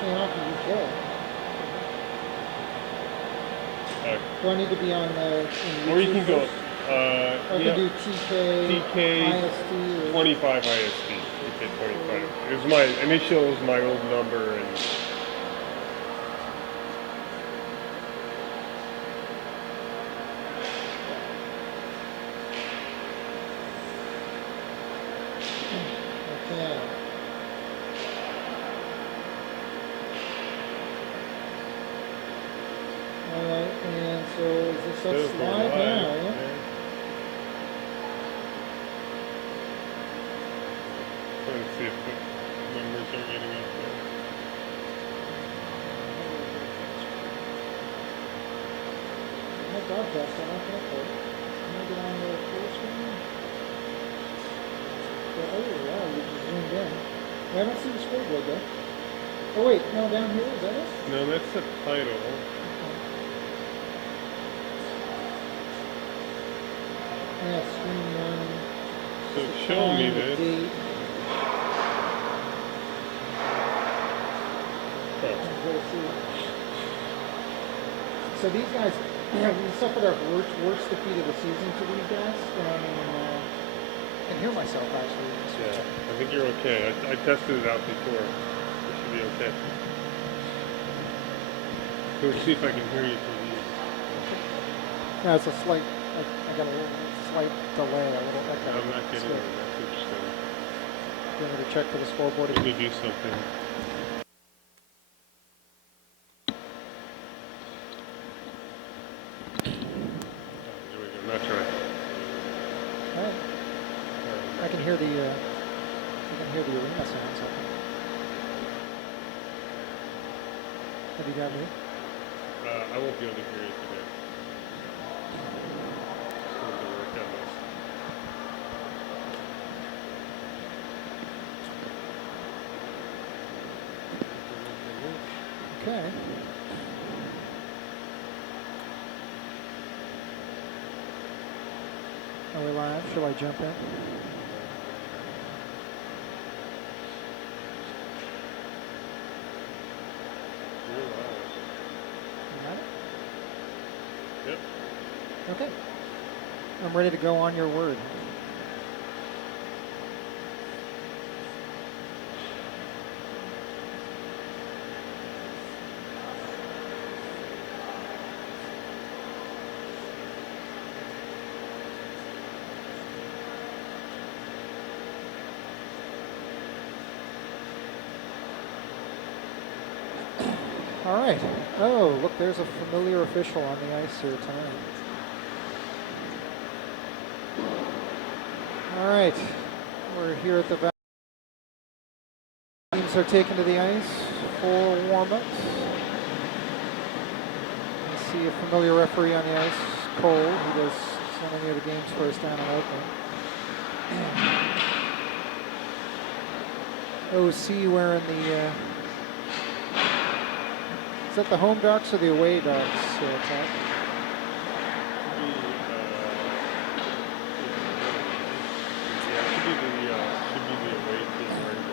Hey, off the UK. Do I need to be on the or you can go, I can do TK, IST, or 25 IST. TK 25. It was my initials, my old number, and okay. Alright, and so is this us live now, yeah? Trying to see if the numbers are getting up there. My broadcast, I'm not going to play. Can I get on the full screen? Yeah, oh, wow, you just zoomed in. I don't see the scoreboard though. Oh, wait, no, down here, is that it? No, that's the title. Yeah, screen one. So show me this. Date. So these guys, we suffered our worst defeat of the season to these guys. I can hear myself actually. Yeah, I think you're okay. I tested it out before. You should be okay. Let's see if I can hear you through these. No, it's a slight. I got a little slight delay, a little echo. I'm not getting it. That's interesting. You want me to check for the scoreboard? Let me do something. There we go. That's right. All right. I can hear the arena sounds. I think. Have you got me? I won't be able to hear you today. Just wanted to work on this. Okay. Are we live? Shall I jump in? You're live. You got it? Yep. Okay. I'm ready to go on your word. All right. Oh, look, there's a familiar official on the ice here tonight. All right. We're here at the Vacaville. Teams are taken to the ice for warm-ups. You see a familiar referee on the ice, Cole, who does so many of the games for us down in Oakland. OC wearing the... is that the home Ducks or the away Ducks, Pat?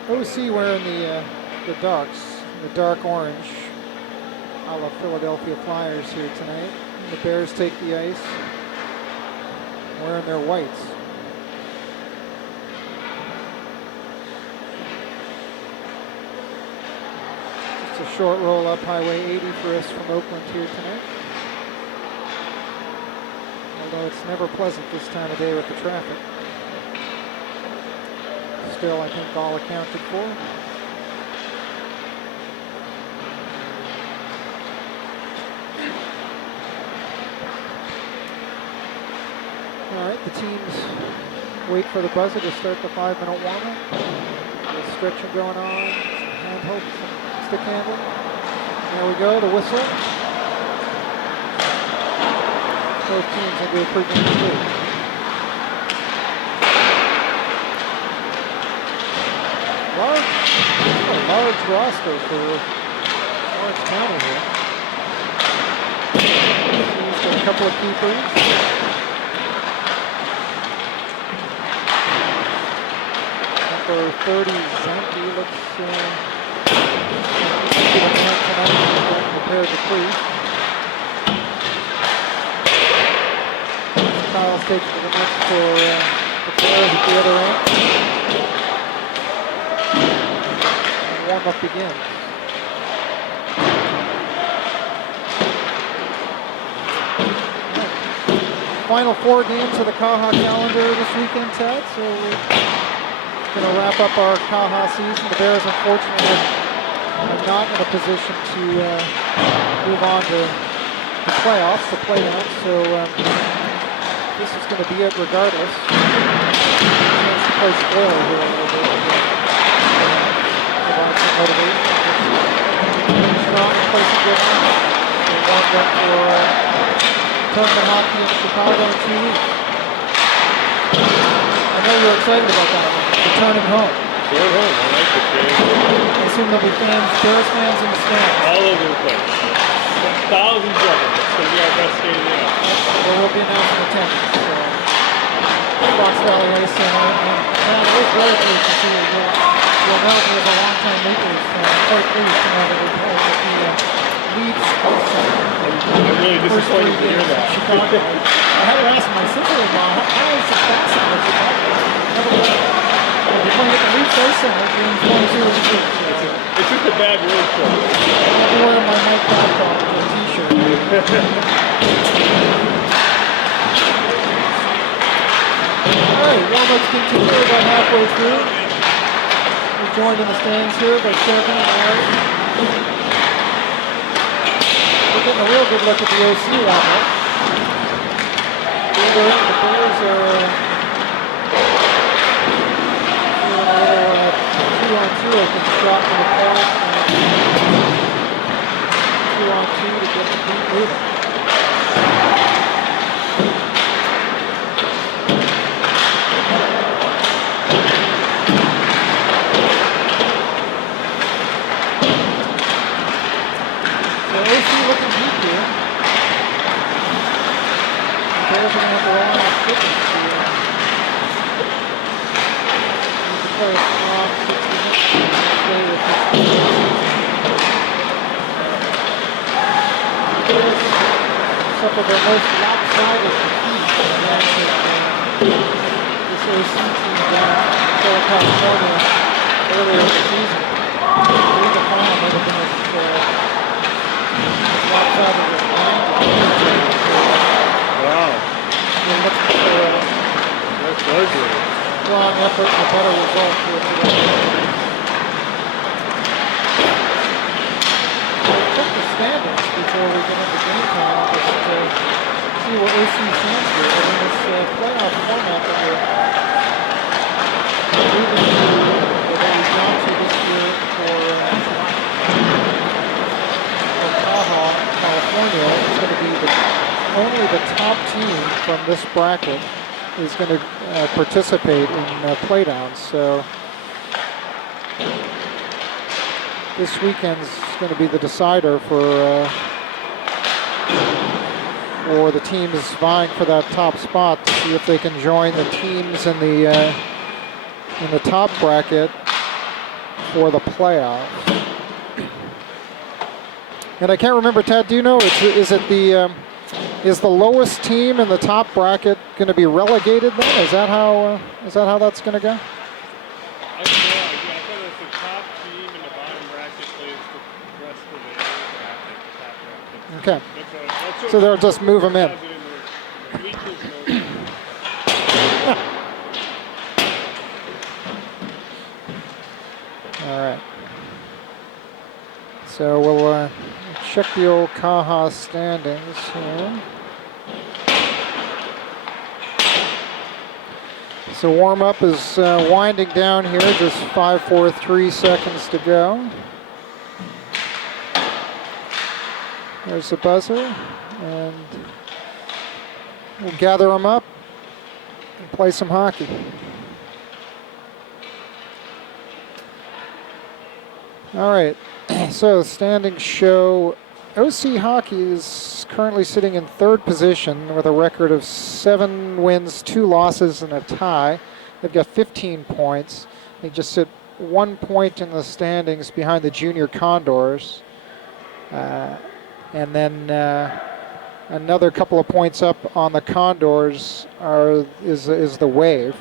OC wearing the Ducks, the dark orange, a la Philadelphia Flyers here tonight. And the Bears take the ice, wearing their whites. Just a short roll up Highway 80 for us from Oakland here tonight. Although it's never pleasant this time of day with the traffic. Still, I think all accounted for. All right, the teams wait for the buzzer to start the 5-minute warm-up. There's stretching going on, some hand hook, some stick handling. There we go, the whistle. Both teams will do a pregame sleep. A large roster for Orange County here. He's got a couple of keepers. Number 30, Zanke looks the man tonight. He's getting prepared to crease. Kyle's taking to the net for the Bears at the other end. And warm-up begins. Final 4 games of the CAHA calendar this weekend, Ted. So we're going to wrap up our CAHA season. The Bears, unfortunately, are not in a position to move on to the playoffs, the play-offs. So this is going to be it regardless. Chance to play spoiler here a little bit. Provide some motivation. Strong and play some good matches. So warmed up for tournament hockey in Chicago in 2 weeks. I know you're excited about that one. Returning home. Going home. I like this game. I assume there'll be fans, Bears fans in the stands. All over the place. Thousands of them. It's going to be our best game yet. There will be announcing attendance. Fox Valley Ice Center. And it was very pleased to see Joe Melvin is a long-time Lakers fan. Quite pleased to know that we're playing with the Leeds Ice Center. I'm really disappointed to hear that. Chicago. I had to ask my sister-in-law, how is it possible that Chicago never won? We're playing at the Leeds Ice Center during 22 It's just a bad road trip. I'll be wearing my Mike Babcock t-shirt. Alright, warm-ups continue about halfway through. We're joined in the stands here by Kevin and Larry. We're getting a real good look at the OC lineup. The Bears are doing a little 2-on-2 open shot from the point. 2-on-2 to get the team moving. Suffered their most lopsided defeat against this OC team down in Southern California earlier in the season. I believe the final might have been as lopsided as 90. Wow. They're looking for That's largely. strong effort and a better result here today. Check the standings before we get into game time, just to see what OC stands for. I mean, this playoff format that we're moving to, or that we've gone to this year for CAHA, California, is going to be only the top team from this bracket is going to participate in playdowns. So this weekend's going to be the decider for the teams vying for that top spot to see if they can join the teams in the top bracket for the playoffs. And I can't remember, Ted, do you know, is the lowest team in the top bracket going to be relegated then? Is that how that's going to go? I thought it was the top team in the bottom bracket plays the rest of the bracket, the top bracket. Okay. So they'll just move them in. All right. So we'll check the old CAHA standings here. So warm-up is winding down here, just 5:43 seconds to go. There's the buzzer, and we'll gather them up and play some hockey. All right, so standings show OC Hockey is currently sitting in third position with a record of 7 wins, 2 losses, and a tie. They've got 15 points. They just sit 1 point in the standings behind the Junior Condors. And then another couple of points up on the Condors is the Wave.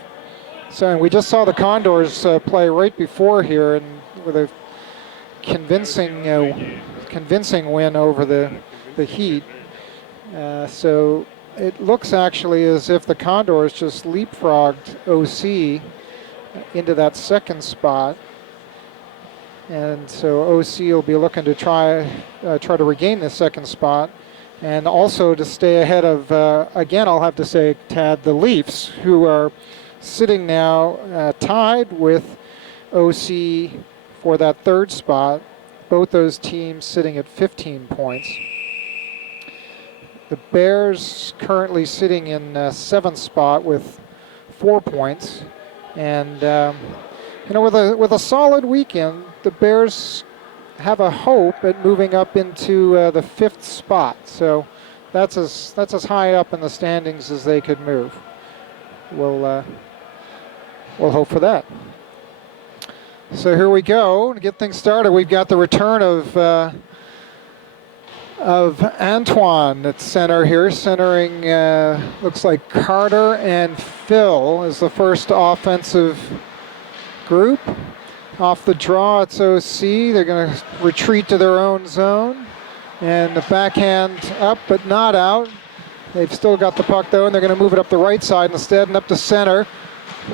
So and we just saw the Condors play right before here, and with a convincing win over the Heat. So it looks actually as if the Condors just leapfrogged OC into that second spot. And so OC will be looking to try to regain the second spot, and also to stay ahead of, again, I'll have to say, Tad, the Leafs, who are sitting now tied with OC for that third spot. Both those teams sitting at 15 points. The Bears currently sitting in seventh spot with 4 points, and with a solid weekend, the Bears have a hope at moving up into the fifth spot. So that's as high up in the standings as they could move. We'll hope for that. So here we go. To get things started, we've got the return of Antoine at center here, centering looks like Carter and Phil is the first offensive group. Off the draw, it's OC. They're going to retreat to their own zone. And the backhand up, but not out. They've still got the puck, though, and they're going to move it up the right side instead and up to center.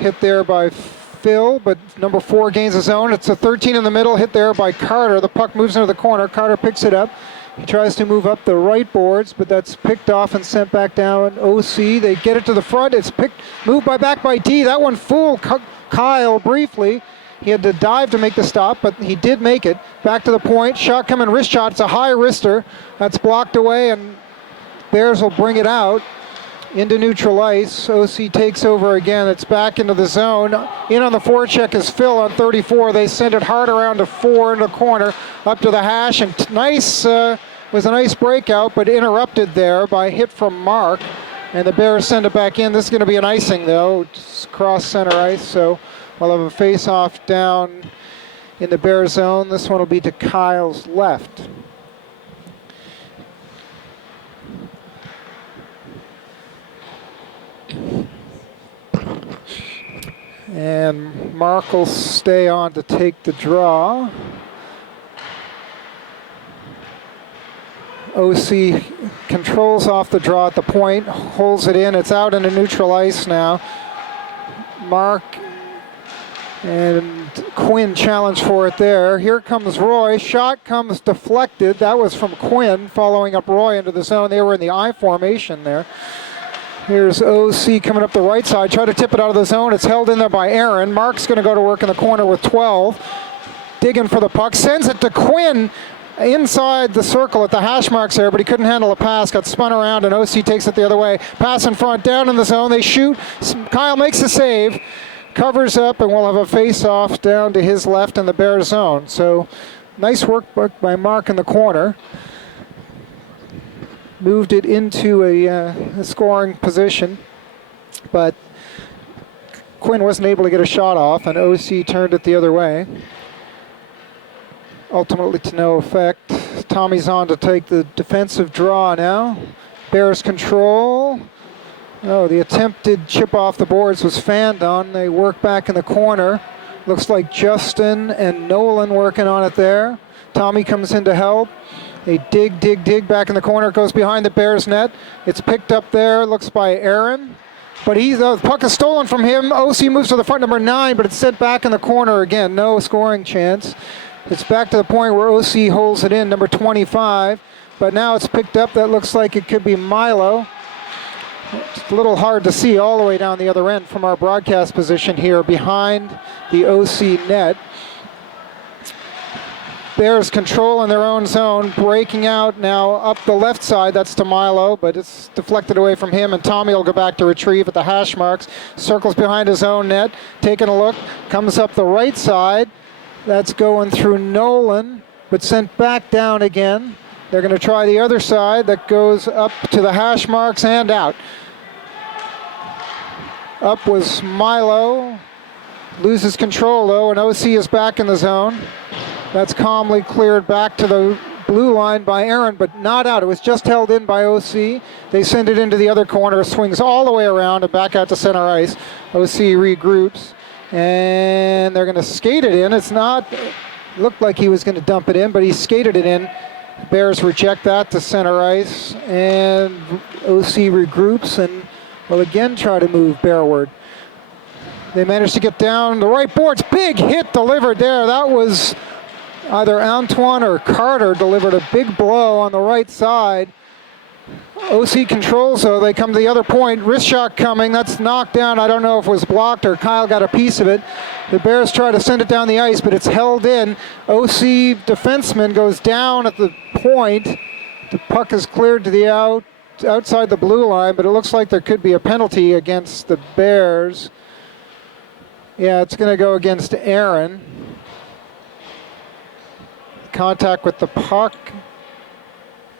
Hit there by Phil, but number 4 gains his own. It's a 13 in the middle, hit there by Carter. The puck moves into the corner. Carter picks it up. He tries to move up the right boards, but that's picked off and sent back down. OC, they get it to the front. It's moved back by D. That one fooled Kyle briefly. He had to dive to make the stop, but he did make it. Back to the point. Shot coming, wrist shot. It's a high wrister. That's blocked away, and Bears will bring it out into neutral ice. OC takes over again. It's back into the zone. In on the forecheck is Phil on 34. They send it hard around to 4 in the corner, up to the hash, and was a nice breakout, but interrupted there by a hit from Mark. And the Bears send it back in. This is going to be an icing, though. Just cross center ice, so we'll have a face-off down in the Bear zone. This one will be to Kyle's left. And Mark will stay on to take the draw. OC controls off the draw at the point, holds it in. It's out into neutral ice now. Mark and Quinn challenge for it there. Here comes Roy. Shot comes deflected. That was from Quinn, following up Roy into the zone. They were in the I formation there. Here's OC coming up the right side. Try to tip it out of the zone. It's held in there by Aaron. Mark's going to go to work in the corner with 12. Digging for the puck. Sends it to Quinn inside the circle at the hash marks there, but he couldn't handle a pass. Got spun around, and OC takes it the other way. Pass in front, down in the zone. They shoot. Kyle makes the save. Covers up, and we'll have a face-off down to his left in the Bear zone. So nice work by Mark in the corner. Moved it into a scoring position, but Quinn wasn't able to get a shot off, and OC turned it the other way. Ultimately to no effect. Tommy's on to take the defensive draw now. Bears control. Oh, the attempted chip off the boards was fanned on. They work back in the corner. Looks like Justin and Nolan working on it there. Tommy comes in to help. They dig back in the corner. It goes behind the Bears net. It's picked up there. Looks by Aaron. But the puck is stolen from him. OC moves to the front, number 9, but it's sent back in the corner again. No scoring chance. It's back to the point where OC holds it in, number 25. But now it's picked up. That looks like it could be Milo. It's a little hard to see all the way down the other end from our broadcast position here behind the OC net. Bears control in their own zone, breaking out now up the left side. That's to Milo, but it's deflected away from him, and Tommy will go back to retrieve at the hash marks. Circles behind his own net, taking a look, comes up the right side. That's going through Nolan, but sent back down again. They're going to try the other side. That goes up to the hash marks and out. Up was Milo. Loses control, though, and OC is back in the zone. That's calmly cleared back to the blue line by Aaron, but not out. It was just held in by OC. They send it into the other corner, swings all the way around and back out to center ice. OC regroups, and they're going to skate it in. It's not, looked like he was going to dump it in, but he skated it in. Bears reject that to center ice, and OC regroups and will again try to move Bearward. They managed to get down the right boards. Big hit delivered there. That was either Antoine or Carter delivered a big blow on the right side. OC controls, so they come to the other point. Wrist shot coming. That's knocked down. I don't know if it was blocked or Kyle got a piece of it. The Bears try to send it down the ice, but it's held in. OC defenseman goes down at the point. The puck is cleared to the outside the blue line, but it looks like there could be a penalty against the Bears. Yeah, it's going to go against Aaron. Contact with the puck.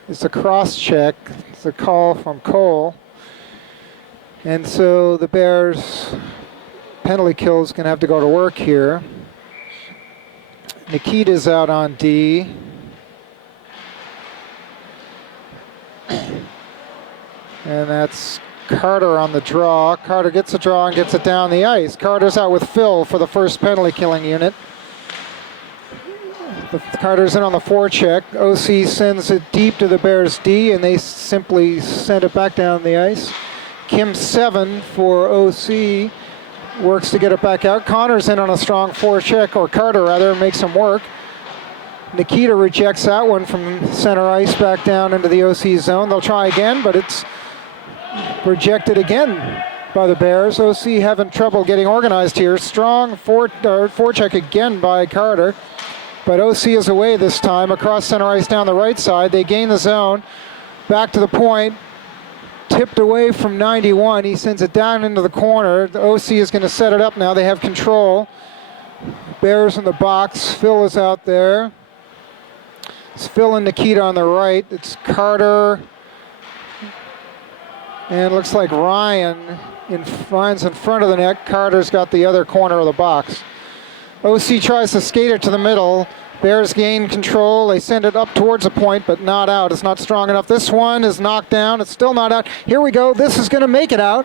It's a cross check. It's a call from Cole. And so the Bears penalty kill is going to have to go to work here. Nikita's out on D. And that's Carter on the draw. Carter gets a draw and gets it down the ice. Carter's out with Phil for the first penalty killing unit. Carter's in on the forecheck. OC sends it deep to the Bears D, and they simply send it back down the ice. Kim 7 for OC works to get it back out. Connor's in on a strong forecheck, or Carter rather, makes him work. Nikita rejects that one from center ice back down into the OC zone. They'll try again, but it's rejected again by the Bears. OC having trouble getting organized here. Strong forecheck again by Carter. But OC is away this time, across center ice down the right side. They gain the zone, back to the point, tipped away from 91. He sends it down into the corner. The OC is going to set it up now. They have control. Bears in the box. Phil is out there. It's Phil and Nikita on the right. It's Carter. And it looks like Ryan's in front of the net. Carter's got the other corner of the box. OC tries to skate it to the middle. Bears gain control. They send it up towards the point, but not out. It's not strong enough. This one is knocked down. It's still not out. Here we go. This is going to make it out.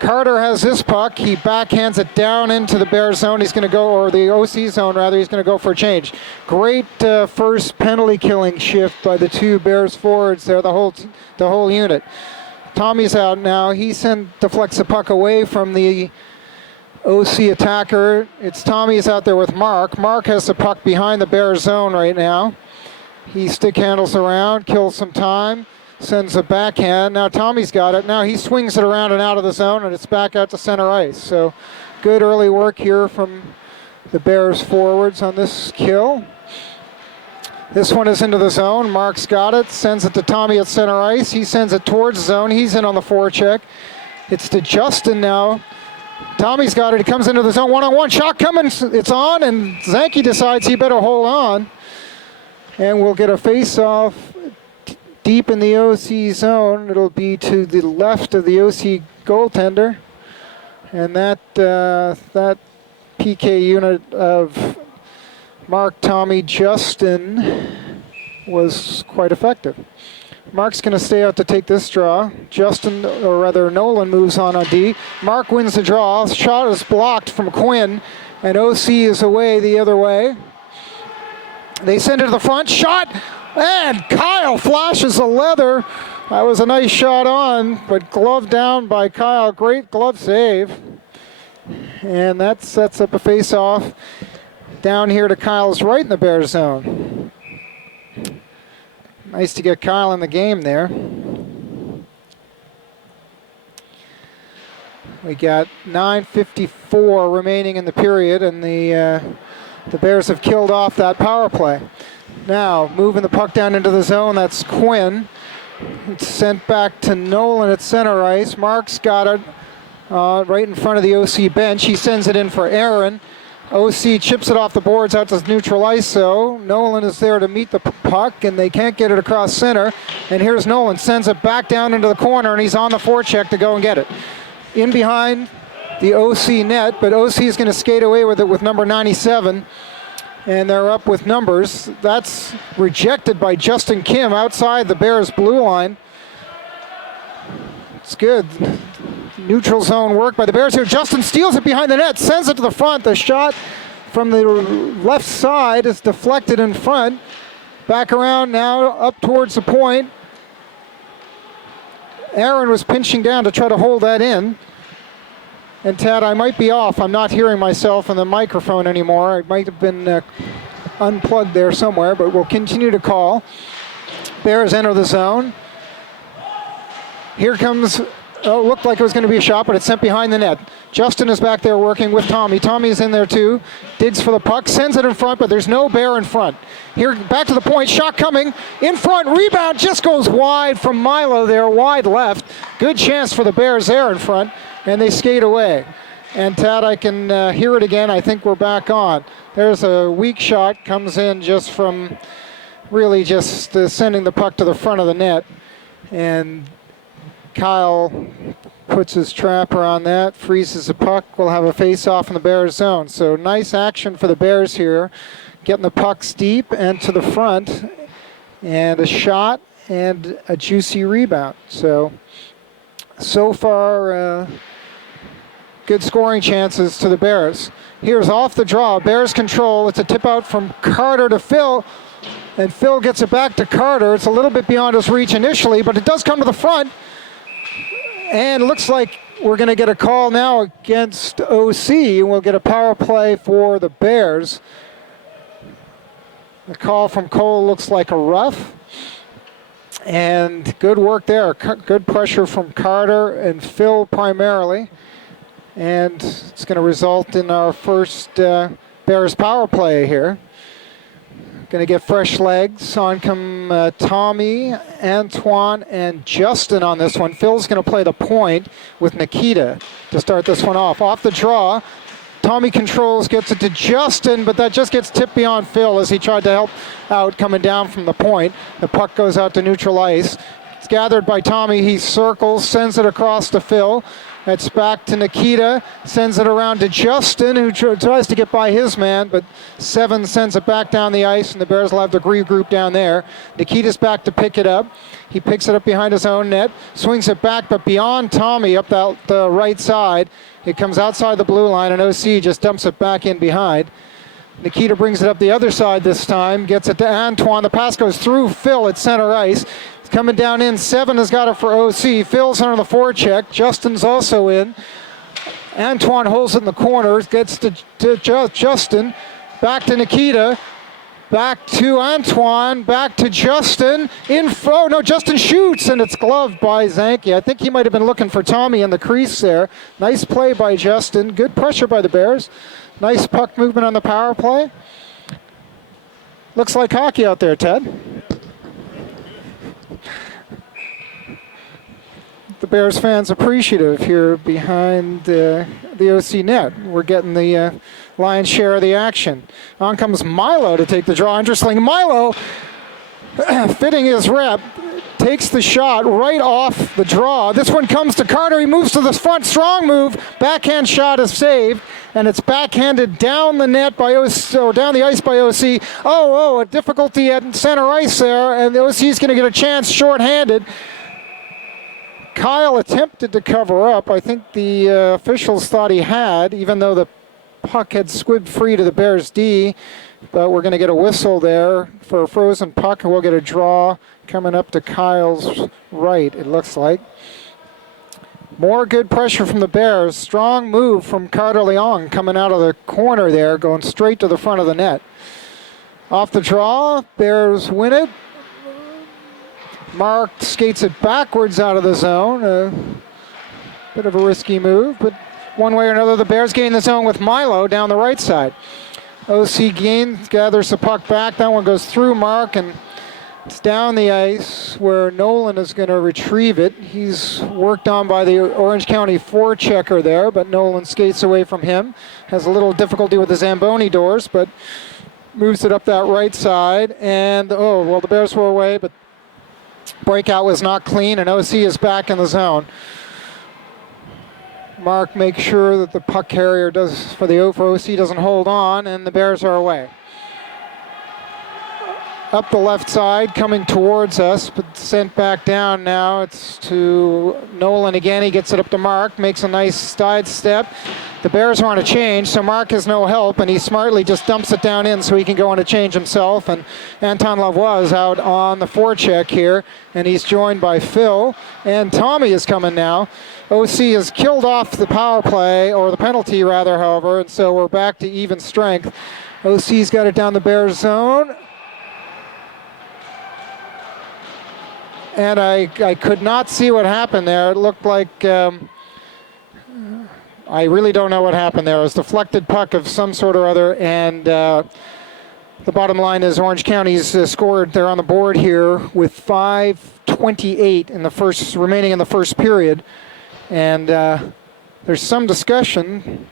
Carter has this puck. He backhands it down into the Bears zone. He's going to go, or the OC zone rather. He's going to go for a change. Great first penalty killing shift by the two Bears forwards there, the whole unit. Tommy's out now. He deflects the puck away from the OC attacker. It's Tommy's out there with Mark. Mark has the puck behind the Bears zone right now. He stick handles around, kills some time, sends a backhand. Now Tommy's got it. Now he swings it around and out of the zone, and it's back out to center ice. So good early work here from the Bears forwards on this kill. This one is into the zone. Mark's got it, sends it to Tommy at center ice. He sends it towards the zone. He's in on the forecheck. It's to Justin now. Tommy's got it. He comes into the zone. One-on-one shot coming. It's on, and Zanke decides he better hold on. And we'll get a face-off deep in the OC zone. It'll be to the left of the OC goaltender. And that PK unit of Mark, Tommy, Justin was quite effective. Mark's going to stay out to take this draw. Justin, or rather Nolan, moves on D. Mark wins the draw. Shot is blocked from Quinn, and OC is away the other way. They send it to the front. Shot, and Kyle flashes the leather. That was a nice shot on, but glove down by Kyle. Great glove save. And that sets up a face-off down here to Kyle's right in the Bears zone. Nice to get Kyle in the game there. We got 9:54 remaining in the period, and the Bears have killed off that power play. Now, moving the puck down into the zone, that's Quinn. It's sent back to Nolan at center ice. Mark's got it right in front of the OC bench. He sends it in for Aaron. OC chips it off the boards out to neutral ice, so Nolan is there to meet the puck, and they can't get it across center. And here's Nolan, sends it back down into the corner, and he's on the forecheck to go and get it. In behind the OC net, but OC is going to skate away with it with number 97. and they're up with numbers. That's rejected by Justin Kim outside the Bears blue line. It's good. Neutral zone work by the Bears here. Justin steals it behind the net, sends it to the front. The shot from the left side is deflected in front. Back around now up towards the point. Aaron was pinching down to try to hold that in. And Tad, I might be off. I'm not hearing myself on the microphone anymore. I might have been unplugged there somewhere, but we'll continue to call. Bears enter the zone. Here comes, oh, looked like it was going to be a shot, but it's sent behind the net. Justin is back there working with Tommy. Tommy's in there too. Digs for the puck, sends it in front, but there's no Bear in front. Here, back to the point, shot coming, in front, rebound, just goes wide from Milo there, wide left. Good chance for the Bears there in front, and they skate away. And Tad, I can hear it again. I think we're back on. There's a weak shot, comes in just from really just sending the puck to the front of the net. And Kyle puts his trapper on that, freezes the puck. We'll have a face-off in the Bears zone. So nice action for the Bears here, getting the pucks deep and to the front, and a shot and a juicy rebound. So far, good scoring chances to the Bears. Here's off the draw, Bears control. It's a tip out from Carter to Phil, and Phil gets it back to Carter. It's a little bit beyond his reach initially, but it does come to the front. And it looks like we're going to get a call now against OC, and we'll get a power play for the Bears. The call from Cole looks like a rough. And good work there. Good pressure from Carter and Phil primarily. And it's going to result in our first Bears power play here. Going to get fresh legs. On come Tommy, Antoine, and Justin on this one. Phil's going to play the point with Nikita to start this one off. Off the draw, Tommy controls, gets it to Justin, but that just gets tipped beyond Phil as he tried to help out coming down from the point. The puck goes out to neutral ice. It's gathered by Tommy. He circles, sends it across to Phil. It's back to Nikita, sends it around to Justin, who tries to get by his man, but Seven sends it back down the ice, and the Bears will have to regroup down there. Nikita's back to pick it up. He picks it up behind his own net, swings it back, but beyond Tommy up the right side. It comes outside the blue line, and OC just dumps it back in behind. Nikita brings it up the other side this time, gets it to Antoine. The pass goes through Phil at center ice. Coming down in, Seven has got it for OC. Phil's on the forecheck. Justin's also in. Antoine holds it in the corner, gets to Justin. Back to Nikita. Back to Antoine. Back to Justin. Justin shoots, and it's gloved by Zanke. I think he might have been looking for Tommy in the crease there. Nice play by Justin. Good pressure by the Bears. Nice puck movement on the power play. Looks like hockey out there, Ted. The Bears fans appreciative here behind the OC net. We're getting the lion's share of the action. On comes Milo to take the draw. Interesting. Milo, fitting his rep, takes the shot right off the draw. This one comes to Carter. He moves to the front. Strong move. Backhand shot is saved. And it's backhanded down the net by OC, or down the ice by OC. A difficulty at center ice there. And the OC is going to get a chance shorthanded. Kyle attempted to cover up. I think the officials thought he had, even though the puck had squibbed free to the Bears D. But we're going to get a whistle there for a frozen puck, and we'll get a draw coming up to Kyle's right, it looks like. More good pressure from the Bears. Strong move from Carter Leong coming out of the corner there, going straight to the front of the net. Off the draw, Bears win it. Mark skates it backwards out of the zone. A bit of a risky move, but one way or another, the Bears gain the zone with Milo down the right side. OC gathers the puck back. That one goes through Mark, and it's down the ice where Nolan is going to retrieve it. He's worked on by the Orange County forechecker there, but Nolan skates away from him. Has a little difficulty with the Zamboni doors, but moves it up that right side. And, the Bears were away, but breakout was not clean, and OC is back in the zone. Mark makes sure that the puck carrier for OC doesn't hold on, and the Bears are away. up the left side, coming towards us, but sent back down now. It's to Nolan again. He gets it up to Mark, makes a nice side step. The Bears are on a change, so Mark has no help, and he smartly just dumps it down in so he can go on a change himself. And Anton Lavoie is out on the forecheck here, and he's joined by Phil. And Tommy is coming now. OC has killed off the power play, or the penalty rather, however, and so we're back to even strength. OC's got it down the Bears zone. And I could not see what happened there. It looked like... I really don't know what happened there. It was a deflected puck of some sort or other, and the bottom line is Orange County's scored. They're on the board here with 5:28 in the first, remaining in the first period, and there's some discussion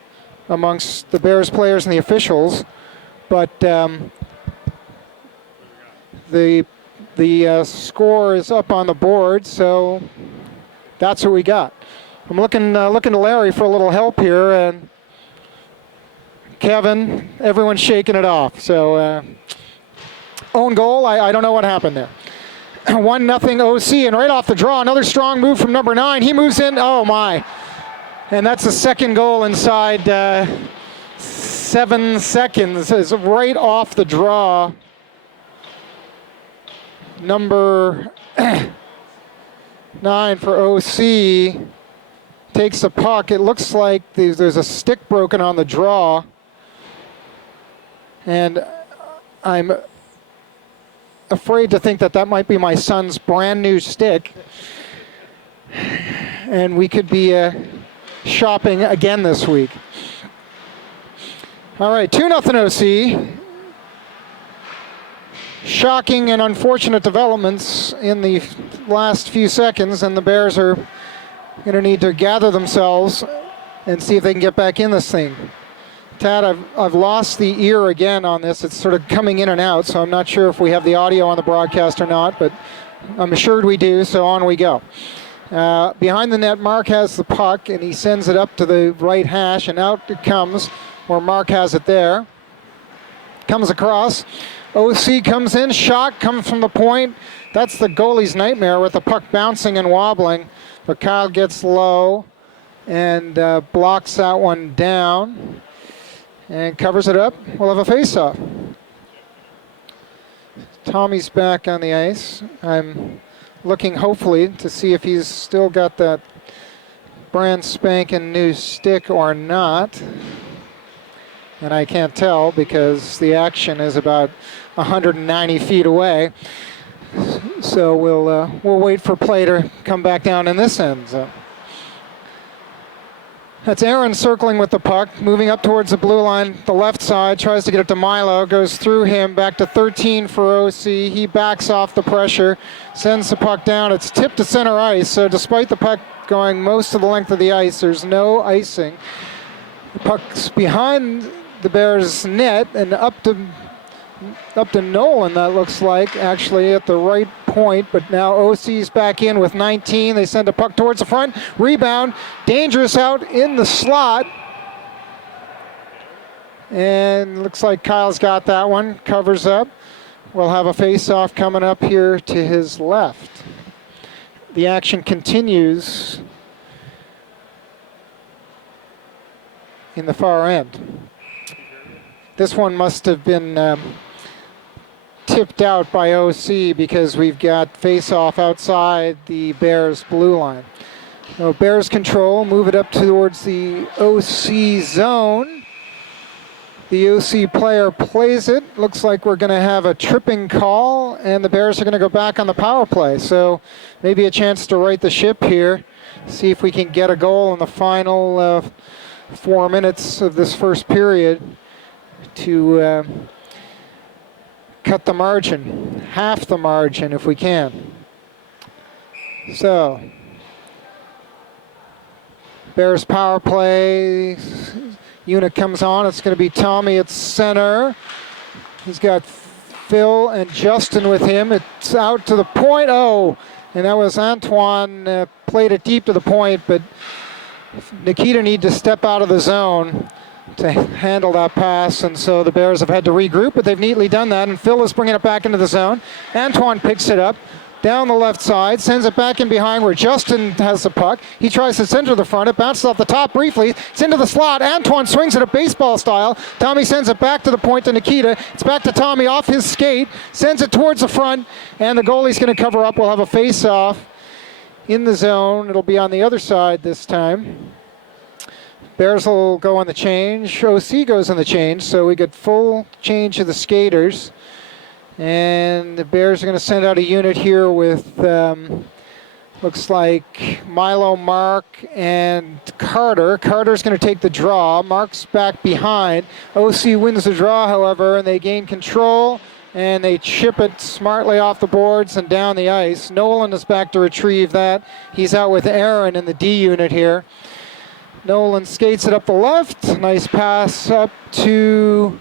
amongst the Bears players and the officials, but the score is up on the board, so that's what we got. I'm looking to Larry for a little help here, and Kevin, everyone's shaking it off. So own goal, I don't know what happened there. 1-0 OC, and right off the draw, another strong move from number 9. He moves in, oh my. And that's the second goal inside 7 seconds. It's right off the draw. Number 9 for OC. Takes the puck. It looks like there's a stick broken on the draw. And I'm afraid to think that that might be my son's brand new stick. And we could be shopping again this week. All right, 2-0 OC. Shocking and unfortunate developments in the last few seconds, and the Bears are going to need to gather themselves and see if they can get back in this thing. Tad, I've lost the ear again on this. It's sort of coming in and out, so I'm not sure if we have the audio on the broadcast or not, but I'm assured we do, so on we go. Behind the net, Mark has the puck, and he sends it up to the right hash, and out it comes where Mark has it there. Comes across. OC comes in, shot comes from the point. That's the goalie's nightmare with the puck bouncing and wobbling. But Kyle gets low and blocks that one down and covers it up. We'll have a face-off. Tommy's back on the ice. I'm looking hopefully to see if he's still got that brand spanking new stick or not. And I can't tell because the action is about 190 feet away. So we'll wait for play to come back down in this end. So that's Aaron circling with the puck, moving up towards the blue line, the left side, tries to get it to Milo, goes through him, back to 13 for OC. He backs off the pressure, sends the puck down. It's tipped to center ice, so despite the puck going most of the length of the ice, there's no icing. The puck's behind the Bears' net and up to Nolan, that looks like, actually at the right point, but now OC's back in with 19. They send a puck towards the front. Rebound, dangerous out in the slot. And looks like Kyle's got that one, covers up. We'll have a face-off coming up here to his left. The action continues in the far end. This one must have been tipped out by OC because we've got face-off outside the Bears blue line. So Bears control, move it up towards the OC zone. The OC player plays it. Looks like we're going to have a tripping call, and the Bears are going to go back on the power play. So maybe a chance to right the ship here, see if we can get a goal in the final 4 minutes of this first period to cut the margin, half the margin if we can. So, Bears power play, unit comes on, it's going to be Tommy at center. He's got Phil and Justin with him. It's out to the point, oh, and that was Antoine, played it deep to the point, but Nikita need to step out of the zone. to handle that pass, and so the Bears have had to regroup, but they've neatly done that, and Phil is bringing it back into the zone. Antoine picks it up down the left side, sends it back in behind where Justin has the puck. He tries to center the front. It bounces off the top briefly. It's into the slot. Antoine swings it at baseball style. Tommy sends it back to the point to Nikita. It's back to Tommy off his skate, sends it towards the front, and the goalie's going to cover up. We'll have a face-off in the zone. It'll be on the other side this time. Bears will go on the change. OC goes on the change, so we get full change of the skaters. And the Bears are going to send out a unit here with, looks like Milo, Mark, and Carter. Carter's going to take the draw. Mark's back behind. OC wins the draw, however, and they gain control, and they chip it smartly off the boards and down the ice. Nolan is back to retrieve that. He's out with Aaron in the D unit here. Nolan skates it up the left. Nice pass up to...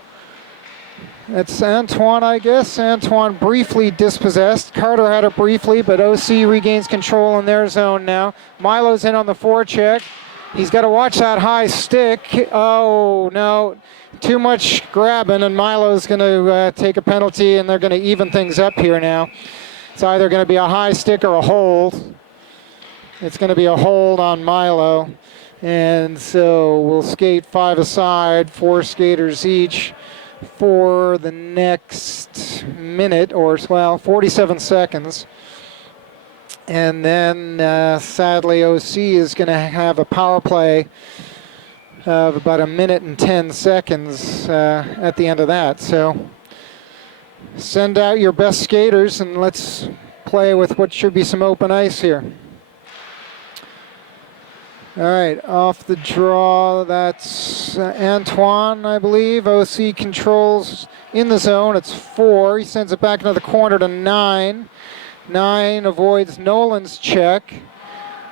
That's Antoine, I guess. Antoine briefly dispossessed. Carter had it briefly, but OC regains control in their zone now. Milo's in on the forecheck. He's got to watch that high stick. Oh, no. Too much grabbing, and Milo's going to take a penalty, and they're going to even things up here now. It's either going to be a high stick or a hold. It's going to be a hold on Milo. And so we'll skate 5 aside, 4 skaters each, for the next minute or, well, 47 seconds. And then, sadly, OC is going to have a power play of about 1 minute and 10 seconds at the end of that. So send out your best skaters and let's play with what should be some open ice here. All right, off the draw, that's Antoine, I believe. OC controls in the zone. It's 4. He sends it back into the corner to 9. 9 avoids Nolan's check.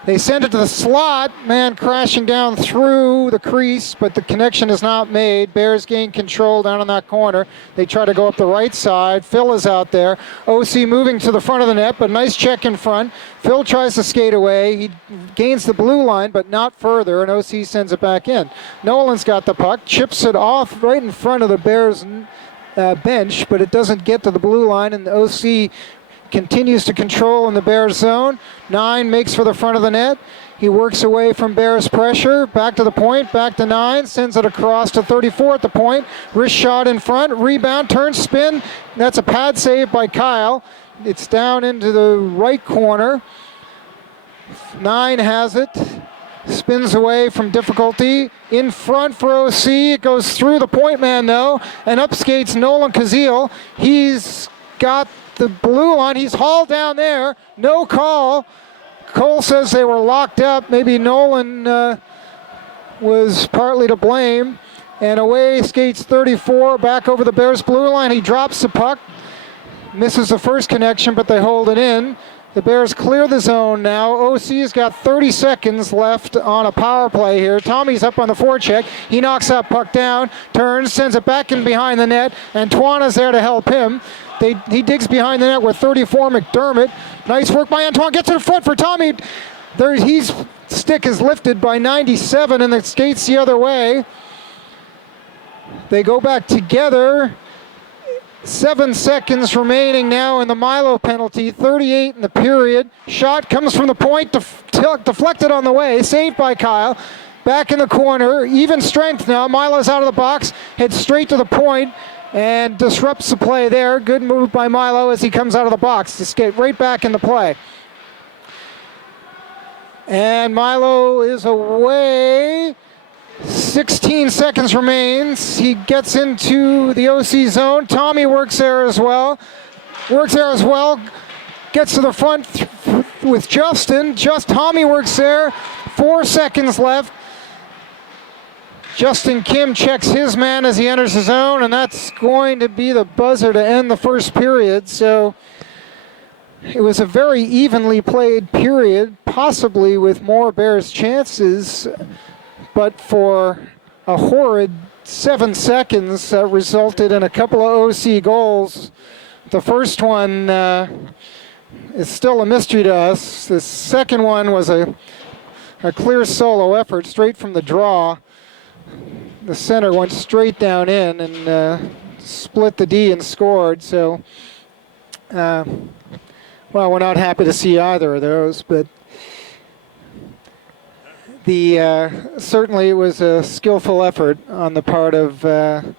They send it to the slot. Man crashing down through the crease, but the connection is not made. Bears gain control down in that corner. They try to go up the right side. Phil is out there. OC moving to the front of the net, but nice check in front. Phil tries to skate away. He gains the blue line, but not further, and OC sends it back in. Nolan's got the puck, chips it off right in front of the Bears bench, but it doesn't get to the blue line, and the OC continues to control in the Bears zone. 9 makes for the front of the net. He works away from Bears pressure. Back to the point, back to 9. Sends it across to 34 at the point. Wrist shot in front. Rebound, turn, spin. That's a pad save by Kyle. It's down into the right corner. 9 has it. Spins away from difficulty. In front for OC. It goes through the point man, though. And up skates Nolan Kazil. He's got the blue line. He's hauled down there. No call. Cole says they were locked up. Maybe Nolan was partly to blame. And away skates 34 back over the Bears blue line. He drops the puck. Misses the first connection, but they hold it in. The Bears clear the zone now. OC's got 30 seconds left on a power play here. Tommy's up on the forecheck. He knocks that puck down, turns, sends it back in behind the net. Antoine is there to help him. He digs behind the net with 34, McDermott. Nice work by Antoine. Gets in front for Tommy. His stick is lifted by 97 and it skates the other way. They go back together. 7 seconds remaining now in the Milo penalty. 38 in the period. Shot comes from the point. Deflected on the way. Saved by Kyle. Back in the corner. Even strength now. Milo's out of the box. Heads straight to the point. And disrupts the play there. Good move by Milo as he comes out of the box to skate right back into play. And Milo is away. 16 seconds remains. He gets into the OC zone. Tommy works there as well. Gets to the front with Justin. Tommy works there. 4 seconds left. Justin Kim checks his man as he enters the zone, and that's going to be the buzzer to end the first period. So it was a very evenly played period, possibly with more Bears chances, but for a horrid 7 seconds that resulted in a couple of OC goals. The first one is still a mystery to us. The second one was a clear solo effort straight from the draw. the center went straight down in and split the D and scored. So, well, we're not happy to see either of those, but certainly it was a skillful effort on the part of the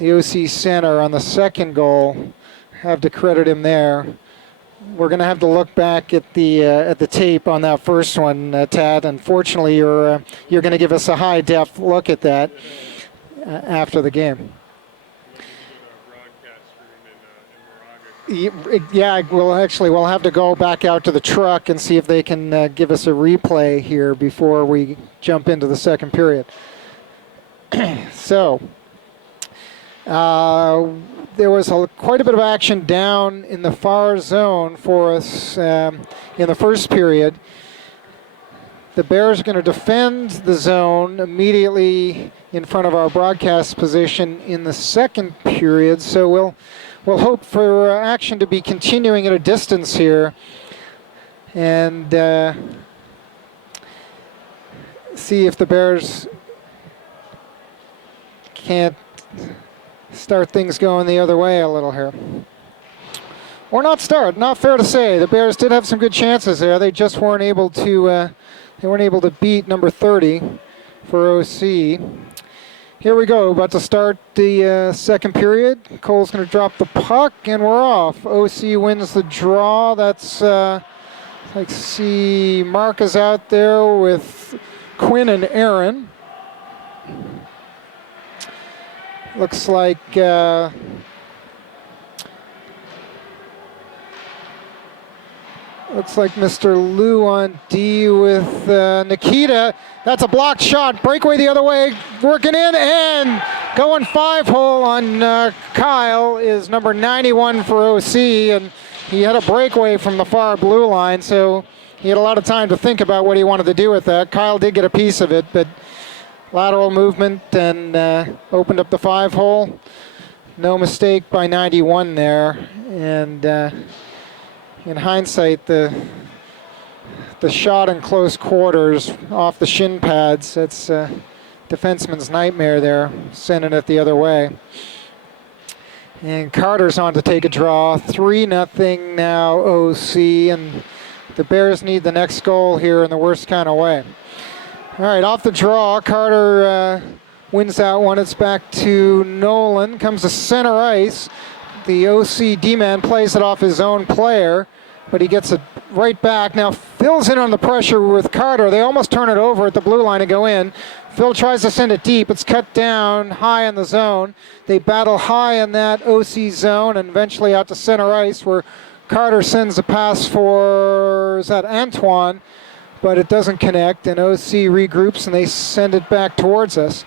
OC center on the second goal. Have to credit him there. We're going to have to look back at the tape on that first one, Tad. Unfortunately, you're going to give us a high def look at that after the game. Yeah, we'll have to go back out to the truck and see if they can give us a replay here before we jump into the second period. So, there was quite a bit of action down in the far zone for us in the first period. The Bears are going to defend the zone immediately in front of our broadcast position in the second period, so we'll hope for action to be continuing at a distance here and see if the Bears can't start things going the other way a little here. Or not fair to say. The Bears did have some good chances there. They just weren't able to beat number 30 for OC. Here we go, about to start the second period. Cole's going to drop the puck, and we're off. OC wins the draw. That's, like, see, Mark is out there with Quinn and Aaron. Looks like Mr. Lou on D with Nikita. That's a blocked shot. Breakaway the other way, working in and going 5-hole on Kyle is number 91 for OC, and he had a breakaway from the far blue line, so he had a lot of time to think about what he wanted to do with that. Kyle did get a piece of it, but lateral movement and opened up the 5-hole. No mistake by 91 there, and in hindsight, the shot in close quarters off the shin pads, that's defenseman's nightmare there, sending it the other way. And Carter's on to take a draw. 3-0 now OC, and the Bears need the next goal here in the worst kind of way. All right, off the draw, Carter wins that one. It's back to Nolan. Comes to center ice. The OC D-man plays it off his own player, but he gets it right back. Now Phil's in on the pressure with Carter. They almost turn it over at the blue line and go in. Phil tries to send it deep. It's cut down high in the zone. They battle high in that OC zone and eventually out to center ice where Carter sends a pass for, is that Antoine? But it doesn't connect, and OC regroups and they send it back towards us.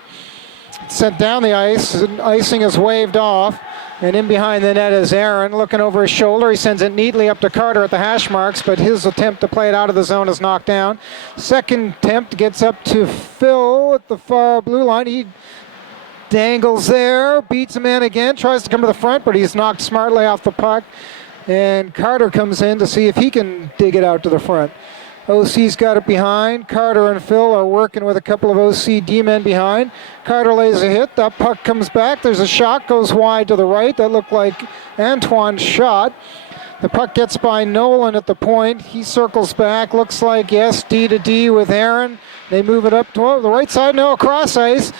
It's sent down the ice, and icing is waved off, and in behind the net is Aaron looking over his shoulder. He sends it neatly up to Carter at the hash marks, but his attempt to play it out of the zone is knocked down. Second attempt gets up to Phil at the far blue line. He dangles there, beats a man again, tries to come to the front, but he's knocked smartly off the puck, and Carter comes in to see if he can dig it out to the front. OC's got it behind. Carter and Phil are working with a couple of OC D-men behind. Carter lays a hit. That puck comes back. There's a shot, goes wide to the right. That looked like Antoine's shot. The puck gets by Nolan at the point. He circles back. Looks like, yes, D to D with Aaron. They move it up to the right side. No, across ice.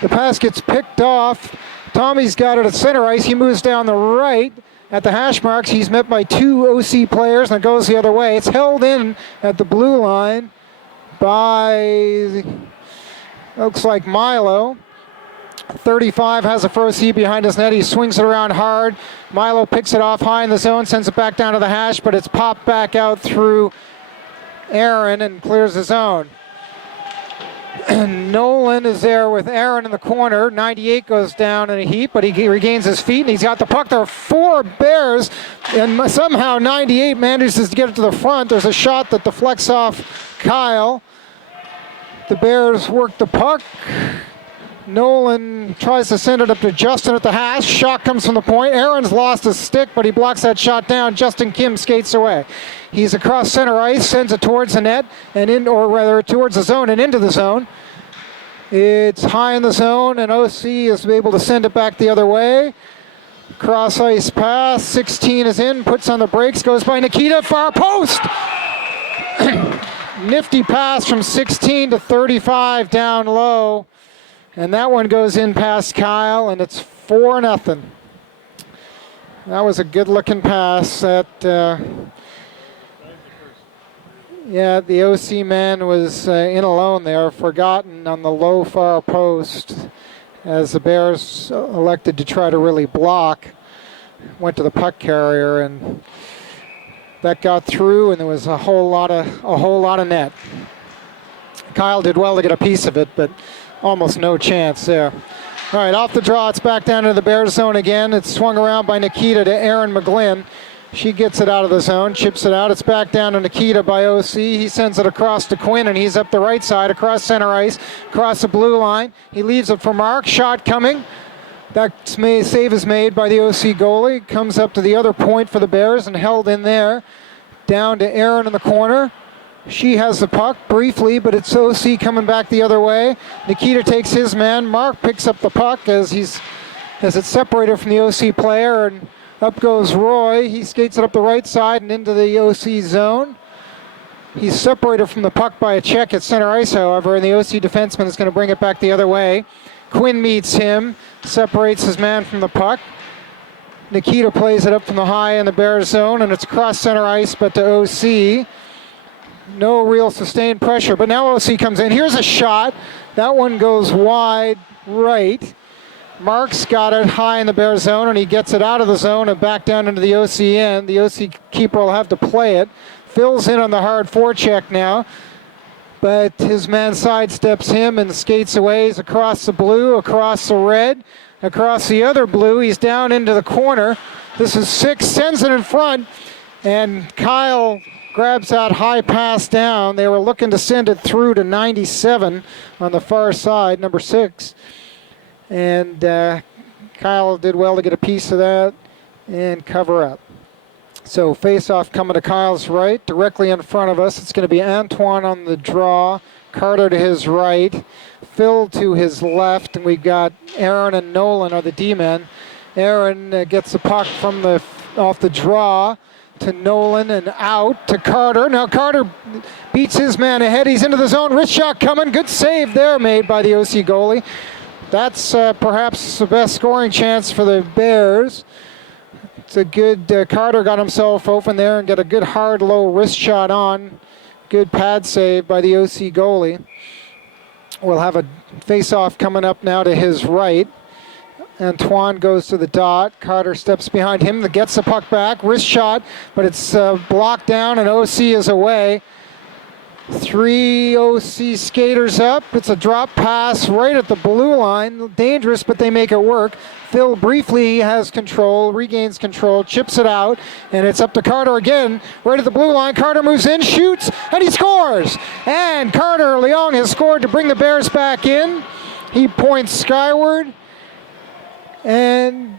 The pass gets picked off. Tommy's got it at center ice. He moves down the right. At the hash marks, he's met by two OC players, and it goes the other way. It's held in at the blue line by, looks like Milo. 35 has a first heat behind his net. He swings it around hard. Milo picks it off high in the zone, sends it back down to the hash, but it's popped back out through Aaron and clears the zone. Nolan is there with Aaron in the corner. 98 goes down in a heap, but he regains his feet, and he's got the puck. There are four Bears, and somehow 98 manages to get it to the front. There's a shot that deflects off Kyle. The Bears work the puck. Nolan tries to send it up to Justin at the hash. Shot comes from the point. Aaron's lost his stick, but he blocks that shot down. Justin Kim skates away. He's across center ice, sends it towards the net, and in, or rather towards the zone and into the zone. It's high in the zone, and OC is able to send it back the other way. Cross ice pass, 16 is in, puts on the brakes, goes by Nikita, far post! Nifty pass from 16 to 35 down low. And that one goes in past Kyle, and it's 4-0. That was a good-looking pass. Yeah, the OC man was in alone there, forgotten on the low far post as the Bears elected to try to really block. Went to the puck carrier, and that got through, and there was a whole lot of net. Kyle did well to get a piece of it, but almost no chance there. All right, off the draw, it's back down into the Bears zone again. It's swung around by Nikita to Aaron McGlynn. She gets it out of the zone, chips it out. It's back down to Nikita by OC. He sends it across to Quinn, and he's up the right side, across center ice, across the blue line. He leaves it for Mark. Shot coming. That save is made by the OC goalie. Comes up to the other point for the Bears and held in there. Down to Aaron in the corner. She has the puck briefly, but it's OC coming back the other way. Nikita takes his man. Mark picks up the puck as it's separated from the OC player, and up goes Roy. He skates it up the right side and into the OC zone. He's separated from the puck by a check at center ice, however, and the OC defenseman is going to bring it back the other way. Quinn meets him, separates his man from the puck. Nikita plays it up from the high in the Bears zone, and it's across center ice, but to OC. No real sustained pressure, but now OC comes in. Here's a shot. That one goes wide right. Mark's got it high in the Bears zone, and he gets it out of the zone and back down into the OC end. The OC keeper will have to play it. Fills in on the hard forecheck now, but his man sidesteps him and skates away. He's across the blue, across the red, across the other blue. He's down into the corner. This is 6, sends it in front, and Kyle grabs that high pass down. They were looking to send it through to 97 on the far side, number 6. And Kyle did well to get a piece of that and cover up. So face-off coming to Kyle's right, directly in front of us. It's going to be Antoine on the draw, Carter to his right, Phil to his left, and we've got Aaron and Nolan are the D-men. Aaron gets the puck from off the draw to Nolan and out to Carter. Now Carter beats his man ahead. He's into the zone. Wrist shot coming. Good save there made by the OC goalie. That's perhaps the best scoring chance for the Bears. It's a good, Carter got himself open there and got a good hard low wrist shot on. Good pad save by the OC goalie. We'll have a face-off coming up now to his right. Antoine goes to the dot. Carter steps behind him, gets the puck back. Wrist shot, but it's blocked down and OC is away. 3 OC skaters up. It's a drop pass right at the blue line. Dangerous, but they make it work. Phil briefly has control, regains control, chips it out, and it's up to Carter again, right at the blue line. Carter moves in, shoots, and he scores! And Carter Leong has scored to bring the Bears back in. He points skyward, and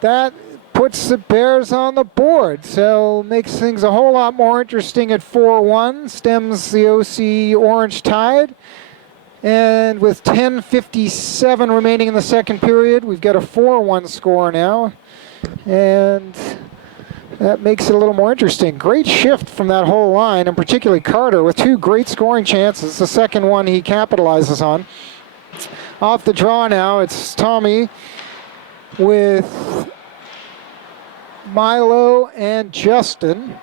that puts the Bears on the board. So makes things a whole lot more interesting at 4-1. Stems the OC Orange Tide. And with 10:57 remaining in the second period, we've got a 4-1 score now. And that makes it a little more interesting. Great shift from that whole line, and particularly Carter with 2 great scoring chances. The second one he capitalizes on. Off the draw now, it's Tommy with Milo and Justin.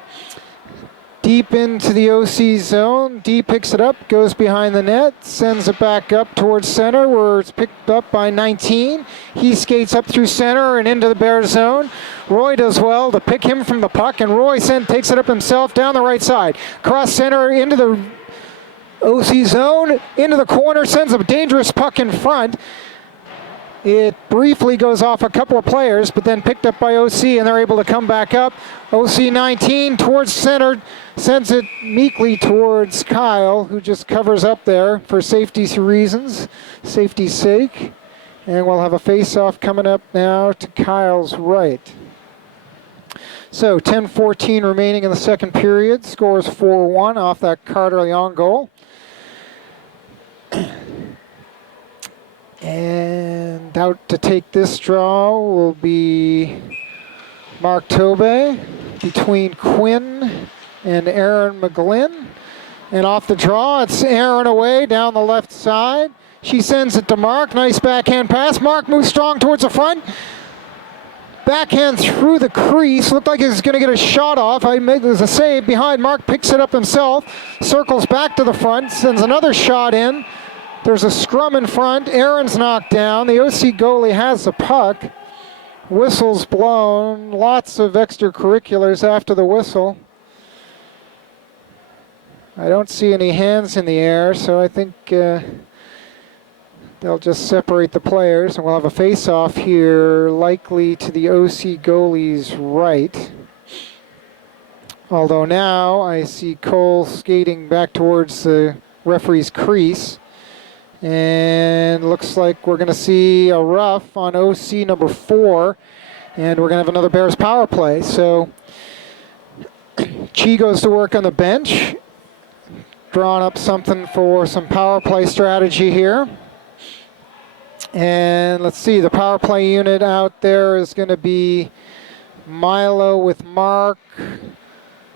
Deep into the OC zone. D picks it up, goes behind the net, sends it back up towards center where it's picked up by 19. He skates up through center and into the Bears zone. Roy does well to pick him from the puck, and Roy takes it up himself down the right side. Cross center into the OC zone, into the corner, sends a dangerous puck in front. It briefly goes off a couple of players, but then picked up by OC, and they're able to come back up. OC 19 towards center, sends it meekly towards Kyle, who just covers up there for safety reasons, safety's sake. And we'll have a face-off coming up now to Kyle's right. So 10:14 remaining in the second period. Scores 4-1 off that Carter Leong goal. Out to take this draw will be Mark Tobey between Quinn and Aaron McGlynn. And off the draw, it's Aaron away down the left side. She sends it to Mark. Nice backhand pass. Mark moves strong towards the front. Backhand through the crease. Looked like he was going to get a shot off. There's a save behind. Mark picks it up himself. Circles back to the front. Sends another shot in. There's a scrum in front. Aaron's knocked down. The OC goalie has the puck. Whistle's blown. Lots of extracurriculars after the whistle. I don't see any hands in the air, so I think they'll just separate the players, and we'll have a face-off here, likely to the OC goalie's right. Although now I see Cole skating back towards the referee's crease. And looks like we're going to see a rough on OC number 4, and we're going to have another Bears power play. So Chi goes to work on the bench, drawing up something for some power play strategy here. And let's see, the power play unit out there is going to be Milo with Mark,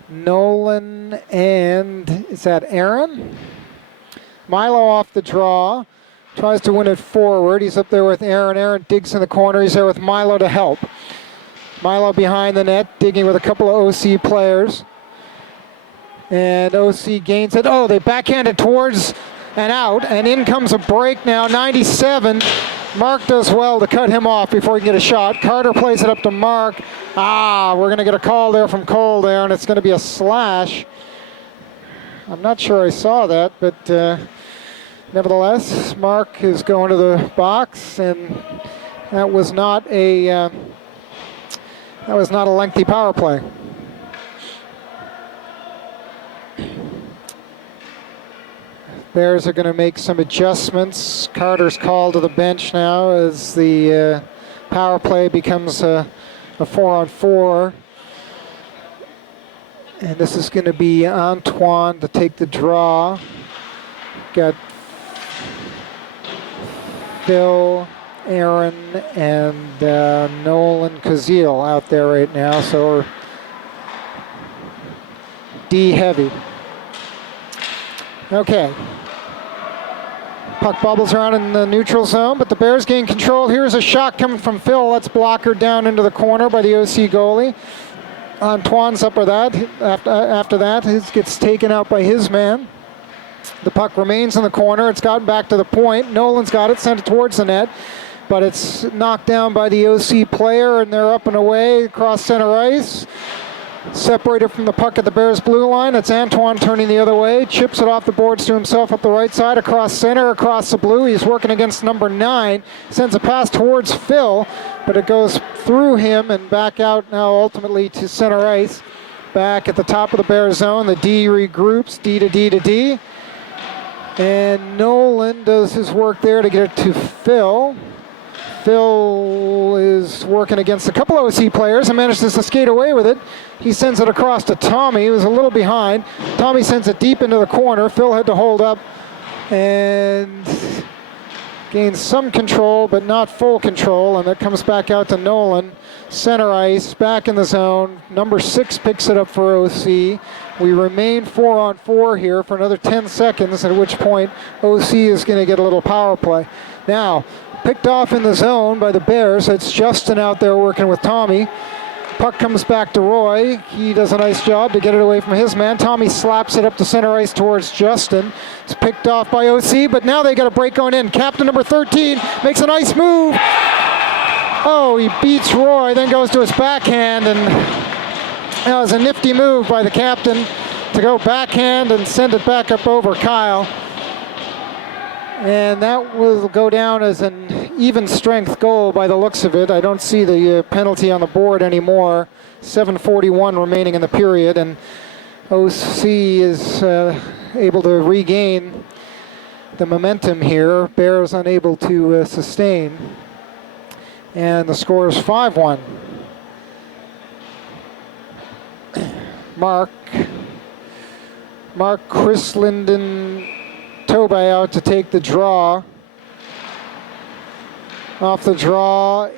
Nolan, and is that Aaron? Milo off the draw, tries to win it forward. He's up there with Aaron. Aaron digs in the corner. He's there with Milo to help. Milo behind the net, digging with a couple of OC players. And OC gains it. Oh, they backhanded towards and out, and in comes a break now, 97. Mark does well to cut him off before he can get a shot. Carter plays it up to Mark. We're going to get a call there from Cole there, and it's going to be a slash. I'm not sure I saw that, but nevertheless, Mark is going to the box, and that was not a lengthy power play. Bears are going to make some adjustments. Carter's called to the bench now as the power play becomes a 4-on-4. And this is going to be Antoine to take the draw. Got Phil, Aaron, and Nolan Kazil out there right now, so we're D heavy. Okay. Puck bubbles around in the neutral zone, but the Bears gain control. Here's a shot coming from Phil. That's blocker down into the corner by the OC goalie. Antoine's up with that. After that, it gets taken out by his man. The puck remains in the corner. It's gotten back to the point. Nolan's got it, sent it towards the net, but it's knocked down by the OC player, and they're up and away across center ice. Separated from the puck at the Bears' blue line. It's Antoine turning the other way. Chips it off the boards to himself up the right side, across center, across the blue. He's working against number 9. Sends a pass towards Phil, but it goes through him and back out now ultimately to center ice. Back at the top of the Bears zone. The D regroups, D to D to D. And Nolan does his work there to get it to Phil. Phil is working against a couple of OC players and manages to skate away with it. He sends it across to Tommy, who was a little behind. Tommy sends it deep into the corner. Phil had to hold up and gains some control, but not full control, and that comes back out to Nolan. Center ice, back in the zone. Number 6 picks it up for OC. We remain 4-on-4 here for another 10 seconds, at which point OC is going to get a little power play. Now, picked off in the zone by the Bears. It's Justin out there working with Tommy. Puck comes back to Roy. He does a nice job to get it away from his man. Tommy slaps it up to center ice towards Justin. It's picked off by OC, but now they got a break going in. Captain number 13 makes a nice move. Oh, he beats Roy, then goes to his backhand, and that was a nifty move by the captain to go backhand and send it back up over Kyle. And that will go down as an even strength goal by the looks of it. I don't see the penalty on the board anymore. 7:41 remaining in the period, and OC is able to regain the momentum here. Bears unable to sustain. And the score is 5-1. Mark, Chris Linden, Tobey out to take the draw. Off the draw,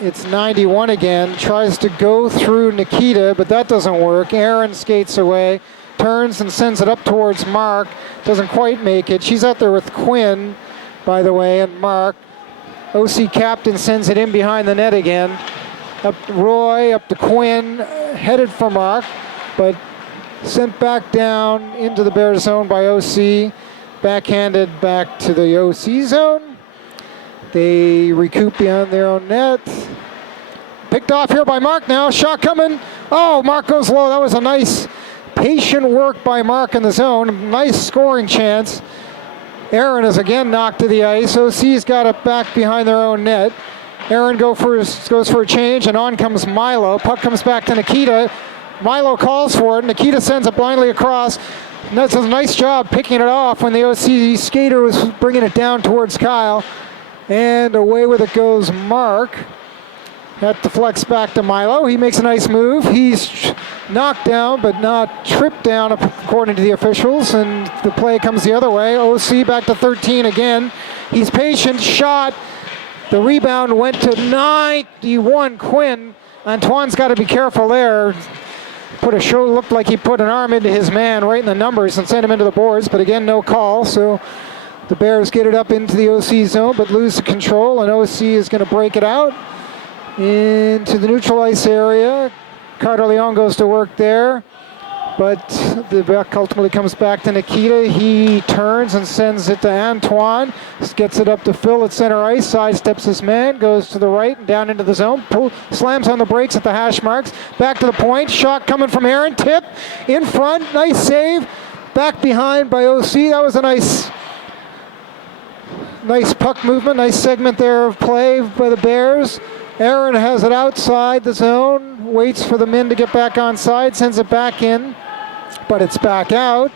it's 91 again. Tries to go through Nikita, but that doesn't work. Aaron skates away, turns and sends it up towards Mark. Doesn't quite make it. She's out there with Quinn, by the way, and Mark. OC captain sends it in behind the net again. Up to Roy, up to Quinn, headed for Mark, but sent back down into the Bears zone by OC. Backhanded back to the OC zone. They recoup beyond their own net. Picked off here by Mark now. Shot coming. Oh, Mark goes low. That was a nice patient work by Mark in the zone. Nice scoring chance. Aaron is again knocked to the ice. OC's got it back behind their own net. Aaron goes for a change, and on comes Milo. Puck comes back to Nikita. Milo calls for it. Nikita sends it blindly across. And that's a nice job picking it off when the OC skater was bringing it down towards Kyle. And away with it goes Mark. That deflects back to Milo. He makes a nice move. He's knocked down, but not tripped down, according to the officials. And the play comes the other way. OC back to 13 again. He's patient. Shot. The rebound went to 91. Quinn. Antoine's got to be careful there. Looked like he put an arm into his man right in the numbers and sent him into the boards. But again, no call. So the Bears get it up into the OC zone, but lose the control, and OC is going to break it out into the neutral ice area. Carter Leon goes to work there, but the puck ultimately comes back to Nikita. He turns and sends it to Antoine. Gets it up to Phil at center ice, sidesteps his man, goes to the right and down into the zone, slams on the brakes at the hash marks. Back to the point, shot coming from Aaron, tip, in front, nice save. Back behind by OC, that was a nice puck movement, nice segment there of play by the Bears. Aaron has it outside the zone, waits for the men to get back on side, sends it back in, but it's back out.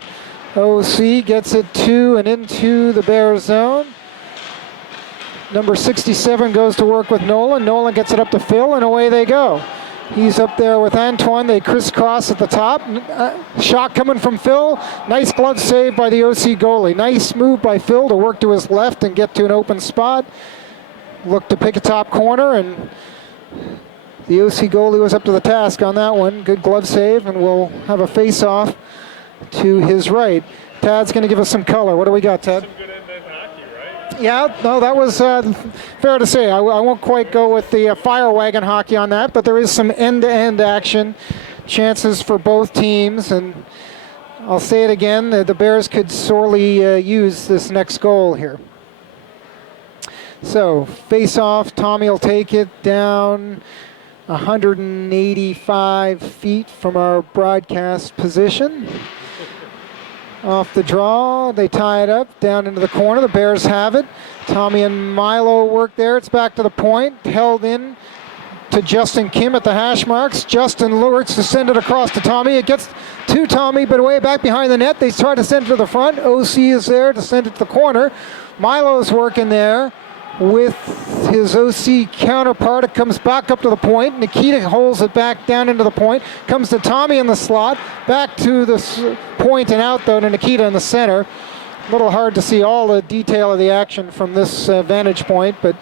OC gets it to and into the Bears zone. Number 67 goes to work with Nolan. Nolan gets it up to Phil, and away they go. He's up there with Antoine. They crisscross at the top. Shot coming from Phil. Nice glove save by the OC goalie. Nice move by Phil to work to his left and get to an open spot. Looked to pick a top corner, and the OC goalie was up to the task on that one. Good glove save, and we'll have a face-off to his right. Tad's going to give us some color. What do we got, Tad? Some good end-to-end hockey, right? Yeah, no, that was fair to say. I won't quite go with the fire wagon hockey on that, but there is some end-to-end action, chances for both teams, and I'll say it again, the Bears could sorely use this next goal here. So, face-off, Tommy will take it down 185 feet from our broadcast position. Off the draw, they tie it up, down into the corner. The Bears have it. Tommy and Milo work there. It's back to the point, held in to Justin Kim at the hash marks. Justin works to send it across to Tommy. It gets to Tommy, but way back behind the net. They try to send it to the front. OC is there to send it to the corner. Milo's working there with his OC counterpart. It comes back up to the point. Nikita holds it back down into the point. Comes to Tommy in the slot. Back to the point and out, though, to Nikita in the center. A little hard to see all the detail of the action from this vantage point, but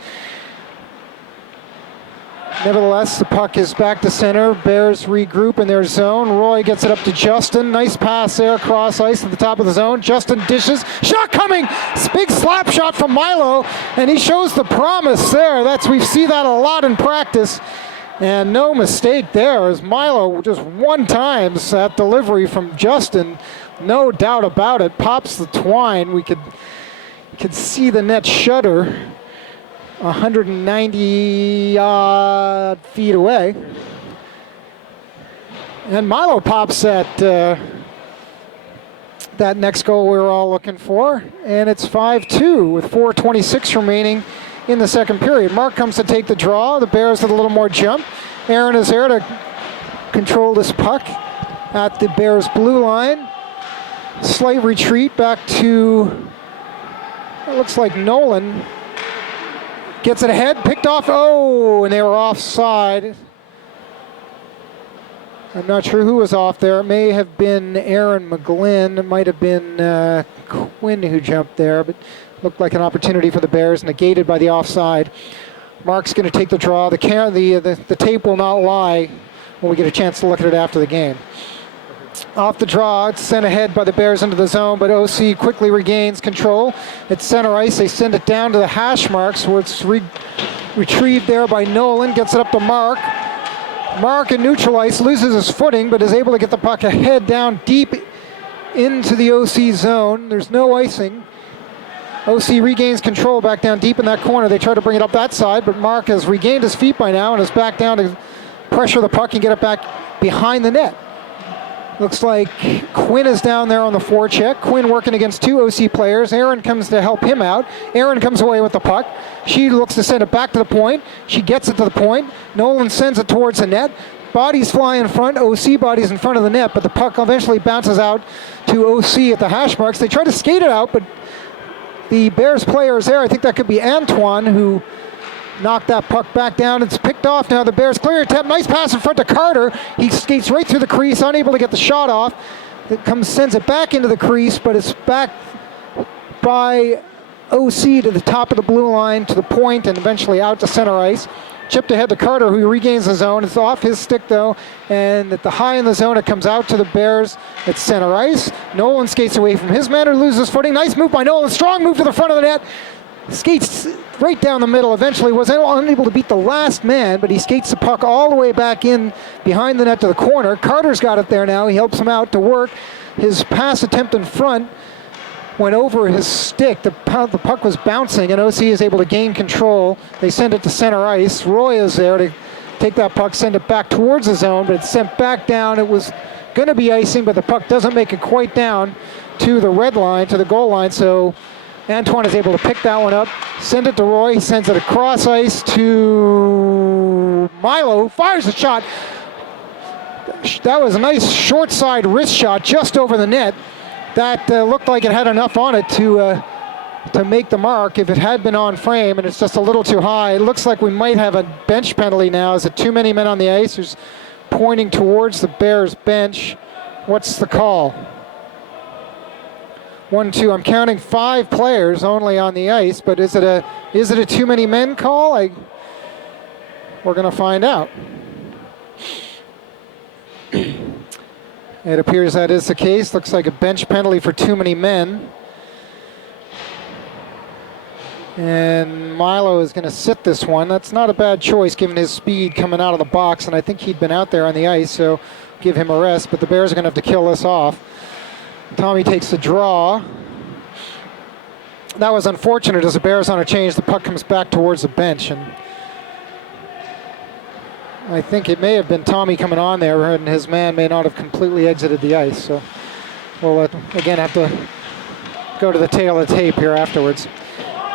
nevertheless, the puck is back to center. Bears regroup in their zone. Roy gets it up to Justin. Nice pass there, cross ice at the top of the zone. Justin dishes. Shot coming! Big slap shot from Milo, and he shows the promise there. We see that a lot in practice. And no mistake there, as Milo just one time that delivery from Justin, no doubt about it, pops the twine. We could see the net shudder 190 odd feet away. And Milo pops that next goal we were all looking for, and it's 5-2 with 4:26 remaining in the second period. Mark comes to take the draw. The Bears with a little more jump. Aaron is there to control this puck at the Bears blue line. Slight retreat back to, it looks like Nolan. Gets it ahead, picked off, and they were offside. I'm not sure who was off there. It may have been Aaron McGlynn. It might have been Quinn who jumped there, but looked like an opportunity for the Bears, negated by the offside. Mark's going to take the draw. The tape will not lie when we get a chance to look at it after the game. Off the draw, it's sent ahead by the Bears into the zone, but OC quickly regains control. It's center ice. They send it down to the hash marks where it's retrieved there by Nolan. Gets it up to Mark. Mark in neutral ice loses his footing, but is able to get the puck ahead down deep into the OC zone. There's no icing. OC regains control back down deep in that corner. They try to bring it up that side, but Mark has regained his feet by now and is back down to pressure the puck and get it back behind the net. Looks like Quinn is down there on the forecheck. Quinn working against two OC players. Aaron comes to help him out. Aaron comes away with the puck. She looks to send it back to the point. She gets it to the point. Nolan sends it towards the net. Bodies fly in front. OC bodies in front of the net, but the puck eventually bounces out to OC at the hash marks. They try to skate it out, but the Bears player is there. I think that could be Antoine, who knocked that puck back down. It's picked off now. The Bears clear attempt. Nice pass in front to Carter. He skates right through the crease, unable to get the shot off. It sends it back into the crease, but it's back by OC to the top of the blue line, to the point, and eventually out to center ice. Chipped ahead to Carter, who regains the zone. It's off his stick, though, and at the high in the zone, it comes out to the Bears at center ice. Nolan skates away from his man, who loses footing. Nice move by Nolan. Strong move to the front of the net. Skates right down the middle. Eventually was unable to beat the last man, but he skates the puck all the way back in behind the net to the corner. Carter's got it there now. He helps him out to work. His pass attempt in front went over his stick. The puck was bouncing, and OC is able to gain control. They send it to center ice. Roy is there to take that puck, send it back towards the zone, but it's sent back down. It was going to be icing, but the puck doesn't make it quite down to the red line, to the goal line, so Antoine is able to pick that one up, send it to Roy. He sends it across ice to Milo, fires a shot. That was a nice short side wrist shot just over the net. That looked like it had enough on it to make the mark if it had been on frame, and it's just a little too high. It looks like we might have a bench penalty now. Is it too many men on the ice? Who's pointing towards the Bears bench? What's the call? 1, 2. I'm counting 5 players only on the ice, but is it a too many men call? We're going to find out. It appears that is the case. Looks like a bench penalty for too many men. And Milo is going to sit this one. That's not a bad choice given his speed coming out of the box, and I think he'd been out there on the ice, so give him a rest. But the Bears are going to have to kill this off. Tommy takes the draw. That was unfortunate as the Bears on a change. The puck comes back towards the bench, and I think it may have been Tommy coming on there, and his man may not have completely exited the ice. So we'll again have to go to the tail of the tape here afterwards.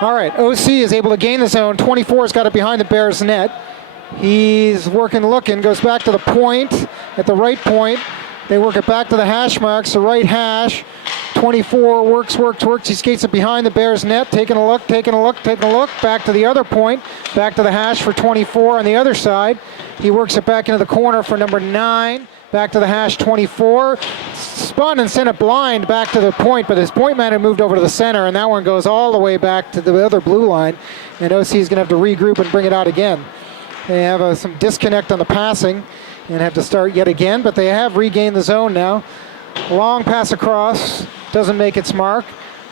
All right, OC is able to gain the zone. 24's got it behind the Bears net. He's working, looking, goes back to the point, at the right point. They work it back to the hash marks, the right hash. 24 works. He skates it behind the Bears net, taking a look, back to the other point, back to the hash for 24 on the other side. He works it back into the corner for number 9, back to the hash 24. Spun and sent it blind back to the point, but his point man had moved over to the center, and that one goes all the way back to the other blue line, and OC is going to have to regroup and bring it out again. They have some disconnect on the passing and have to start yet again, but they have regained the zone now. Long pass across, doesn't make its mark,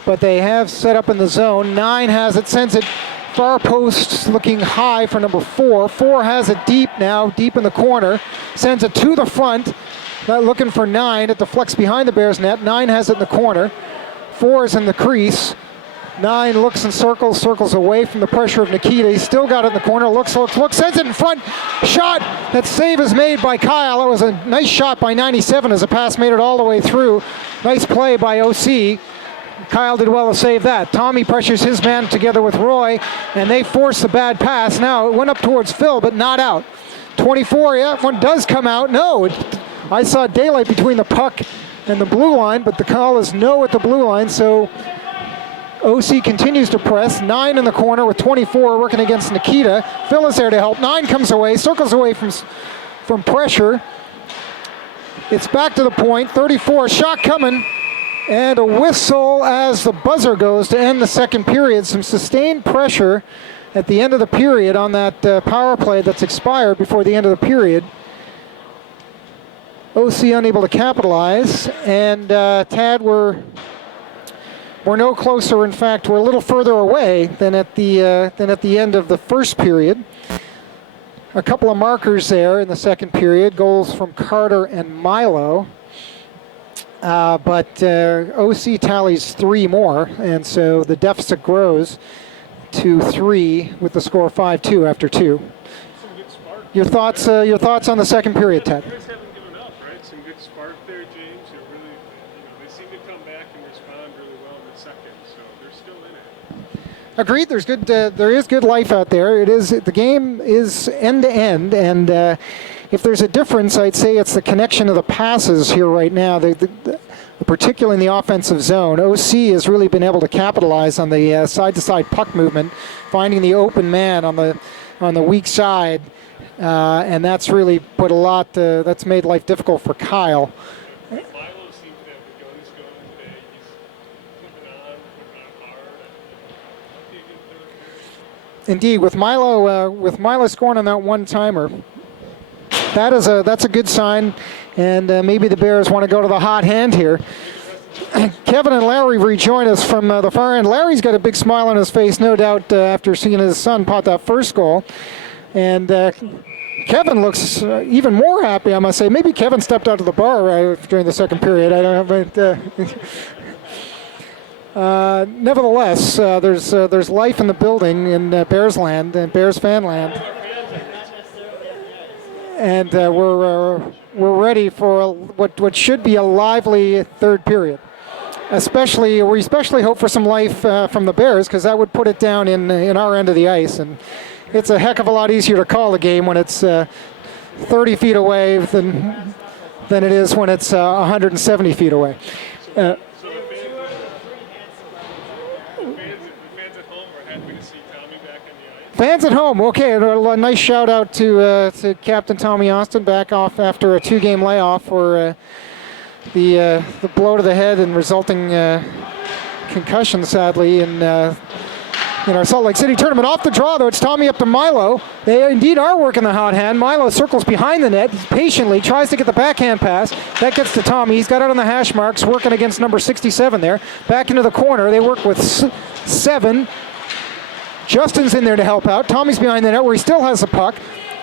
but they have set up in the zone. 9 has it, sends it far post, looking high for number 4. 4 has it deep now, deep in the corner, sends it to the front, looking for 9. It deflects behind the Bears net. 9 has it in the corner. 4 is in the crease. 9 looks and circles away from the pressure of Nikita. He's still got it in the corner. Looks, sends it in front. Shot. That save is made by Kyle. It was a nice shot by 97 as the pass made it all the way through. Nice play by OC. Kyle did well to save that. Tommy pressures his man together with Roy, and they force the bad pass. Now, it went up towards Phil, but not out. 24, yeah, one does come out. No, I saw daylight between the puck and the blue line, but the call is no at the blue line, so OC continues to press. 9 in the corner with 24 working against Nikita. Phil is there to help. 9 comes away, circles away from pressure. It's back to the point. 34, shot coming, and a whistle as the buzzer goes to end the second period. Some sustained pressure at the end of the period on that power play that's expired before the end of the period. OC unable to capitalize, and Tad were no closer. In fact, we're a little further away than at the end of the first period. A couple of markers there in the second period, goals from Carter and Milo. But OC tallies 3 more, and so the deficit grows to 3 with the score 5-2 after 2. Some good spark. Your thoughts on the second period, Ted? You guys haven't given up, right? Some good spark there, James. They're really, they seem to come back and respond really well in the second, so they're still in it. Agreed. There's good. There is good life out there. The game is end to end, and if there's a difference, I'd say it's the connection of the passes here right now. Particularly in the offensive zone, OC has really been able to capitalize on the side-to-side puck movement, finding the open man on the weak side, and that's really put a lot. That's made life difficult for Kyle. Milo seems to have the guns going today. He's putting on hard. Indeed, with Milo scoring on that one-timer, that's a good sign. And maybe the Bears want to go to the hot hand here. Kevin and Larry rejoin us from the far end. Larry's got a big smile on his face, no doubt, after seeing his son pot that first goal. And Kevin looks even more happy, I must say. Maybe Kevin stepped out to the bar during the second period. I don't know, but nevertheless, there's life in the building in Bears land and Bears fan land. And we're ready for what should be a lively third period. We especially hope for some life from the Bears, because that would put it down in our end of the ice, and it's a heck of a lot easier to call a game when it's 30 feet away than it is when it's 170 feet away. So the fans at home are happy to see Tommy back on the ice. Fans at home, okay, a nice shout out to Captain Tommy Austin, back off after a 2-game layoff for the blow to the head and resulting concussion, sadly, in our Salt Lake City tournament. Off the draw, though, it's Tommy up to Milo. They indeed are working the hot hand. Milo circles behind the net, patiently tries to get the backhand pass. That gets to Tommy. He's got it on the hash marks, working against number 67 there. Back into the corner. They work with 7. Justin's in there to help out. Tommy's behind the net where he still has the puck.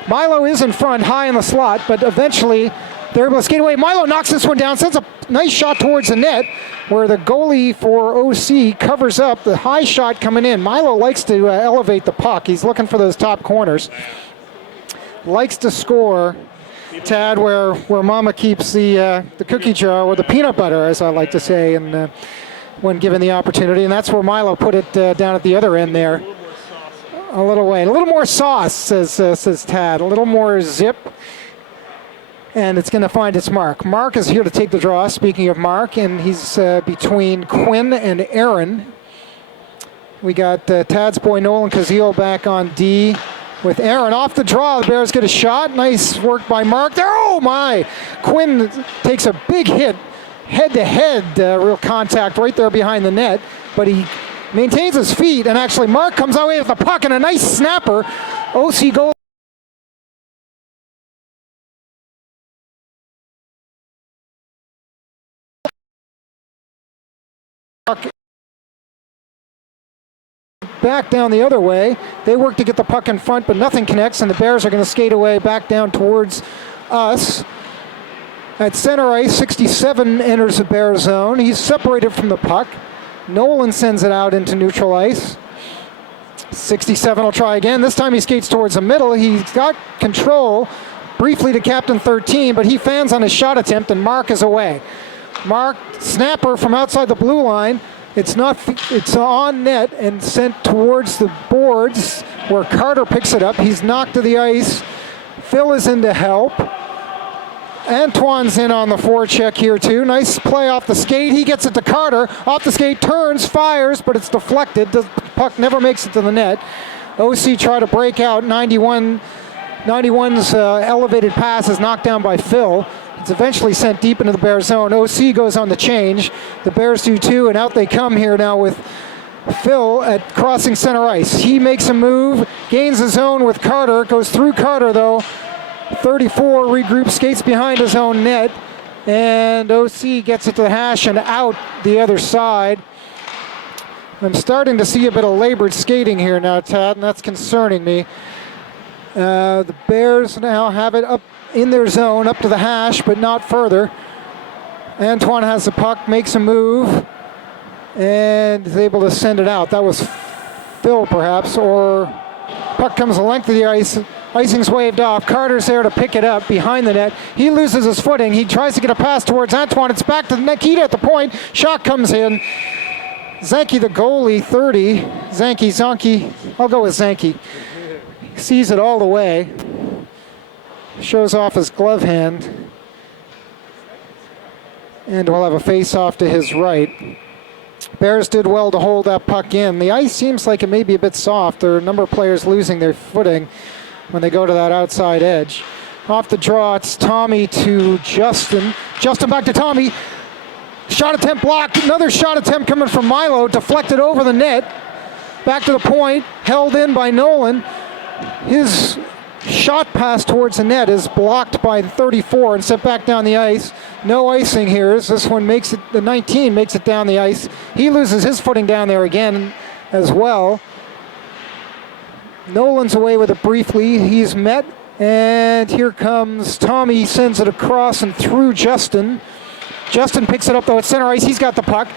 Milo is in front, high in the slot, but eventually they're able to skate away. Milo knocks this one down, sends a nice shot towards the net, where the goalie for OC covers up the high shot coming in. Milo likes to elevate the puck. He's looking for those top corners. Likes to score, Tad, where Mama keeps the cookie jar, or the peanut butter, as I like to say, and when given the opportunity. And that's where Milo put it down at the other end there. A little more sauce, says Tad. A little more zip, and it's going to find its mark. Mark is here to take the draw. Speaking of Mark, and he's between Quinn and Aaron. We got Tad's boy Nolan Kazil back on D with Aaron. Off the draw, the Bears get a shot. Nice work by Mark there. Oh my! Quinn takes a big hit, head-to-head, real contact right there behind the net, but he maintains his feet, and actually Mark comes away with the puck and a nice snapper. OC goal. Back down the other way. They work to get the puck in front, but nothing connects, and the Bears are going to skate away back down towards us. At center ice, 67 enters the Bear zone. He's separated from the puck. Nolan sends it out into neutral ice. 67 will try again. This time he skates towards the middle. He's got control briefly to Captain 13, but he fans on his shot attempt, and Mark is away. Mark, snapper from outside the blue line. It's on net and sent towards the boards where Carter picks it up. He's knocked to the ice. Phil is in to help. Antoine's in on the forecheck here too. Nice play off the skate. He gets it to Carter. Off the skate, turns, fires, but it's deflected. The puck never makes it to the net. OC try to break out. 91's elevated pass is knocked down by Phil. It's eventually sent deep into the Bears zone. OC goes on the change. The Bears do too, and out they come here now with Phil at crossing center ice. He makes a move, gains his own with Carter, goes through Carter though. 34 regroups, skates behind his own net, and OC gets it to the hash and out the other side. I'm starting to see a bit of labored skating here now, Tad, and that's concerning me. The Bears now have it up in their zone, up to the hash, but not further. Antoine has the puck, makes a move, and is able to send it out. That was Phil, perhaps, or puck comes the length of the ice. Icing's waved off. Carter's there to pick it up behind the net. He loses his footing. He tries to get a pass towards Antoine. It's back to Nikita at the point. Shot comes in. Zanke, the goalie, 30. Zanke. I'll go with Zanke. Sees it all the way. Shows off his glove hand. And we'll have a face-off to his right. Bears did well to hold that puck in. The ice seems like it may be a bit soft. There are a number of players losing their footing when they go to that outside edge. Off the draw, it's Tommy to Justin. Justin back to Tommy. Shot attempt blocked. Another shot attempt coming from Milo. Deflected over the net. Back to the point. Held in by Nolan. His shot pass towards the net is blocked by the 34 and sent back down the ice. No icing here as this one makes it, the 19 makes it down the ice. He loses his footing down there again as well. Nolan's away with it briefly. He's met, and here comes Tommy. Sends it across and through Justin. Justin picks it up though at center ice. He's got the puck.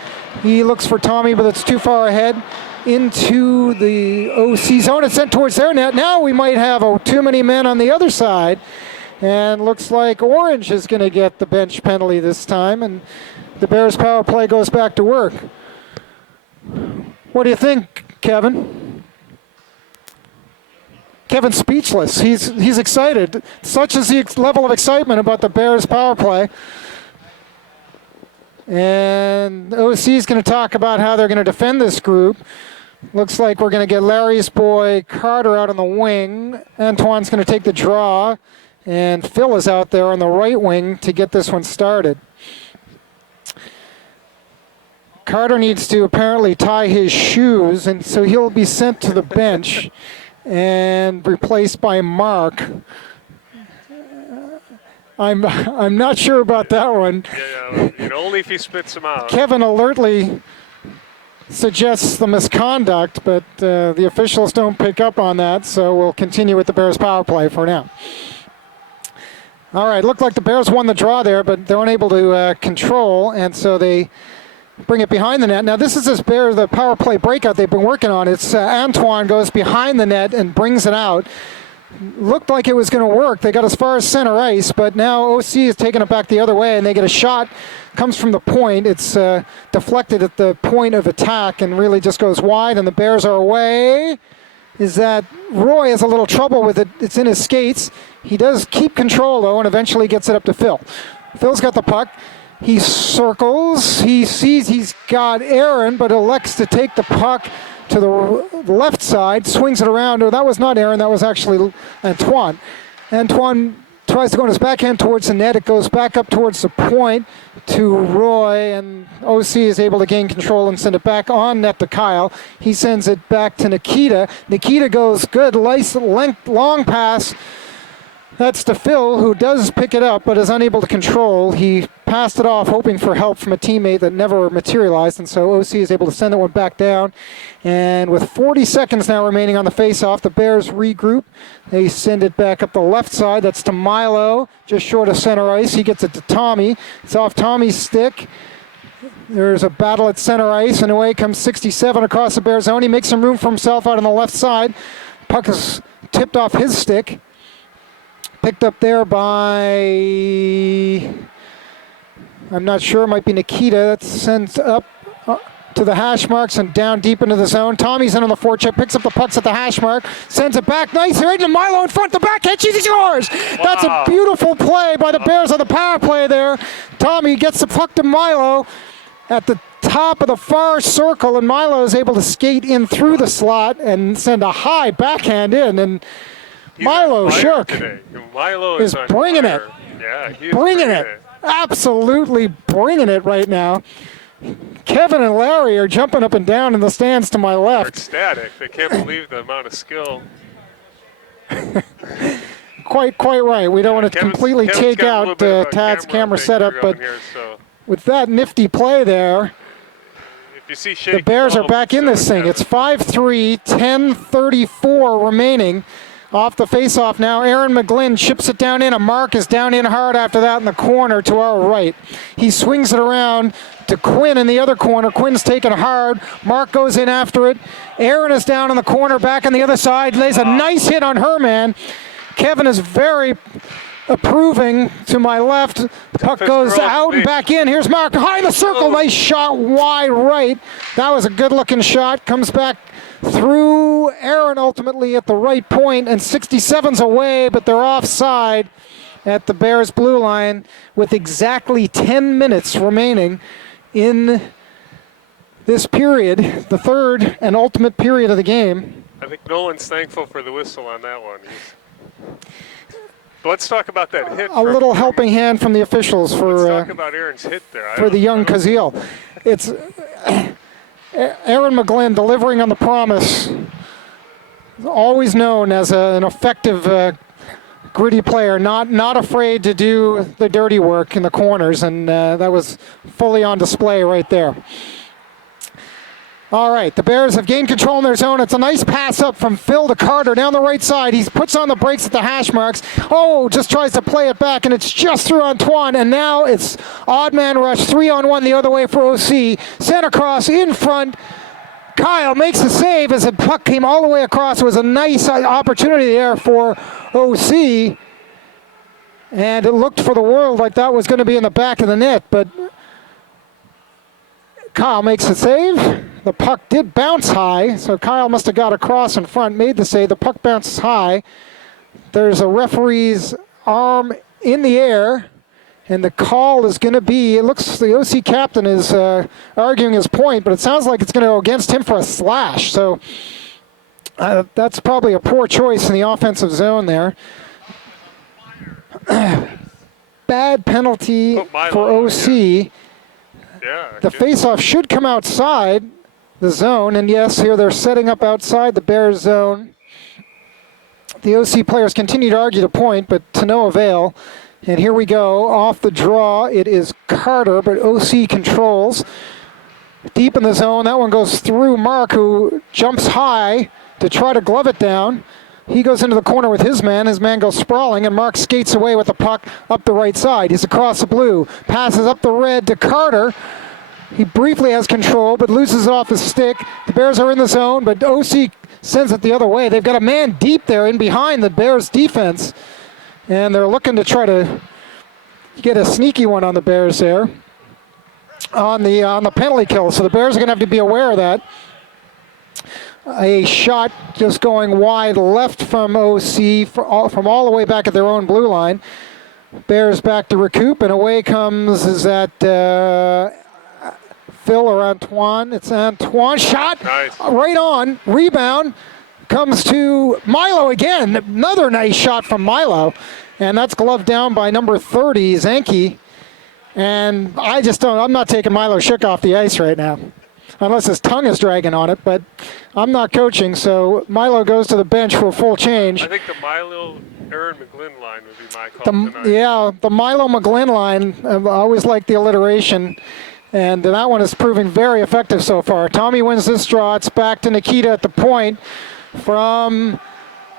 He looks for Tommy, but it's too far ahead. Into the OC zone. It's sent towards their net. Now we might have too many men on the other side. And looks like Orange is going to get the bench penalty this time. And the Bears power play goes back to work. What do you think, Kevin? Kevin's speechless. He's excited. Such is the level of excitement about the Bears power play. And OC is going to talk about how they're going to defend this group. Looks like we're going to get Larry's boy Carter out on the wing. Antoine's going to take the draw. And Phil is out there on the right wing to get this one started. Carter needs to apparently tie his shoes, and so he'll be sent to the bench and replaced by Mark. I'm not sure about that one. Yeah, only if he spits him out. Kevin alertly suggests the misconduct, but the officials don't pick up on that, so we'll continue with the Bears power play for now. All right, looked like the Bears won the draw there, but they're unable to control, and so they bring it behind the net. Now this is the power play breakout they've been working on. It's Antoine goes behind the net and brings it out. Looked like it was going to work. They got as far as center ice, but now OC is taking it back the other way, and they get a shot. Comes from the point. It's deflected at the point of attack and really just goes wide, and the Bears are away. Is that Roy has a little trouble with it. It's in his skates. He does keep control, though, and eventually gets it up to Phil. Phil's got the puck. He circles. He sees he's got Aaron, but elects to take the puck to the left side, swings it around. Oh, that was not Aaron, that was actually Antoine. Antoine tries to go on his backhand towards the net. It goes back up towards the point to Roy, and OC is able to gain control and send it back on net to Kyle. He sends it back to Nikita. Nikita goes good, long pass. That's to Phil, who does pick it up but is unable to control. He passed it off hoping for help from a teammate that never materialized, and so OC is able to send that one back down. And with 40 seconds now remaining on the face-off, the Bears regroup. They send it back up the left side. That's to Milo, just short of center ice. He gets it to Tommy. It's off Tommy's stick. There's a battle at center ice, and away comes 67 across the Bears zone. He makes some room for himself out on the left side. Puck is tipped off his stick. Picked up there by, I'm not sure, it might be Nikita. That sends up to the hash marks and down deep into the zone. Tommy's in on the forecheck, picks up the pucks at the hash mark, sends it back nice, right to Milo in front, the backhand, he scores! Wow. That's a beautiful play by the Bears on the power play there. Tommy gets the puck to Milo at the top of the far circle, and Milo is able to skate in through the slot and send a high backhand in, and Milo Shirk is bringing it. Yeah, he's bringing it. Absolutely bringing it right now. Kevin and Larry are jumping up and down in the stands to my They're left. ecstatic. They can't believe the amount of skill. Quite right. We don't want to completely Kevin's take got a little out bit of a Tad's camera thing setup, going but here, so with that nifty play there, if you see the shaky Bears are palms, back in so this thing. Kevin. It's 5-3, 10:34 remaining. Off the face-off now, Aaron McGlynn chips it down in. A Mark is down in hard after that in the corner to our right. He swings it around to Quinn in the other corner. Quinn's taken hard. Mark goes in after it. Aaron is down in the corner, back on the other side. Lays a nice hit on her man. Kevin is very approving to my left. The puck goes out and back in. Here's Mark behind the circle. Nice shot wide right. That was a good-looking shot. Comes back through Aaron ultimately at the right point, and 67's away, but they're offside at the Bears blue line with exactly 10 minutes remaining in this period, the third and ultimate period of the game. I think Nolan's thankful for the whistle on that one. But let's talk about that hit. A little helping hand from the officials Let's for talk about Aaron's hit there. for the young Kazil. It's Aaron McGlynn delivering on the promise. Always known as an effective, gritty player, not afraid to do the dirty work in the corners, and that was fully on display right there. All right, the Bears have gained control in their zone. It's a nice pass up from Phil to Carter down the right side. He puts on the brakes at the hash marks. Oh, just tries to play it back, and it's just through Antoine, and now it's odd man rush, 3-on-1 the other way for OC. Sent across in front. Kyle makes a save as the puck came all the way across. It was a nice opportunity there for OC, and it looked for the world like that was going to be in the back of the net, but Kyle makes a save. The puck did bounce high, so Kyle must have got across in front, made the save. The puck bounces high. There's a referee's arm in the air, and the call is going to be, it looks the OC captain is arguing his point, but it sounds like it's going to go against him for a slash. So that's probably a poor choice in the offensive zone there. Bad penalty for OC. Yeah, the faceoff should come outside the zone, and yes, here they're setting up outside the Bears zone. The OC players continue to argue the point, but to no avail. And here we go, off the draw, it is Carter, but OC controls. Deep in the zone, that one goes through Mark, who jumps high to try to glove it down. He goes into the corner with his man goes sprawling, and Mark skates away with the puck up the right side. He's across the blue, passes up the red to Carter. He briefly has control, but loses it off his stick. The Bears are in the zone, but OC sends it the other way. They've got a man deep there in behind the Bears defense, and they're looking to try to get a sneaky one on the Bears there on the penalty kill. So the Bears are going to have to be aware of that. A shot just going wide left from OC from all the way back at their own blue line. Bears back to recoup, and away comes, is that Phil or Antoine? It's Antoine. Shot nice. Right on. Rebound comes to Milo again. Another nice shot from Milo. And that's gloved down by number 30, Zanke. And I'm not taking Milo Shook off the ice right now, unless his tongue is dragging on it, but I'm not coaching, so Milo goes to the bench for a full change. I think the Milo Aaron McGlynn line would be my call tonight. Yeah, the Milo McGlynn line, I always like the alliteration, and that one is proving very effective so far. Tommy wins this draw. It's back to Nikita at the point from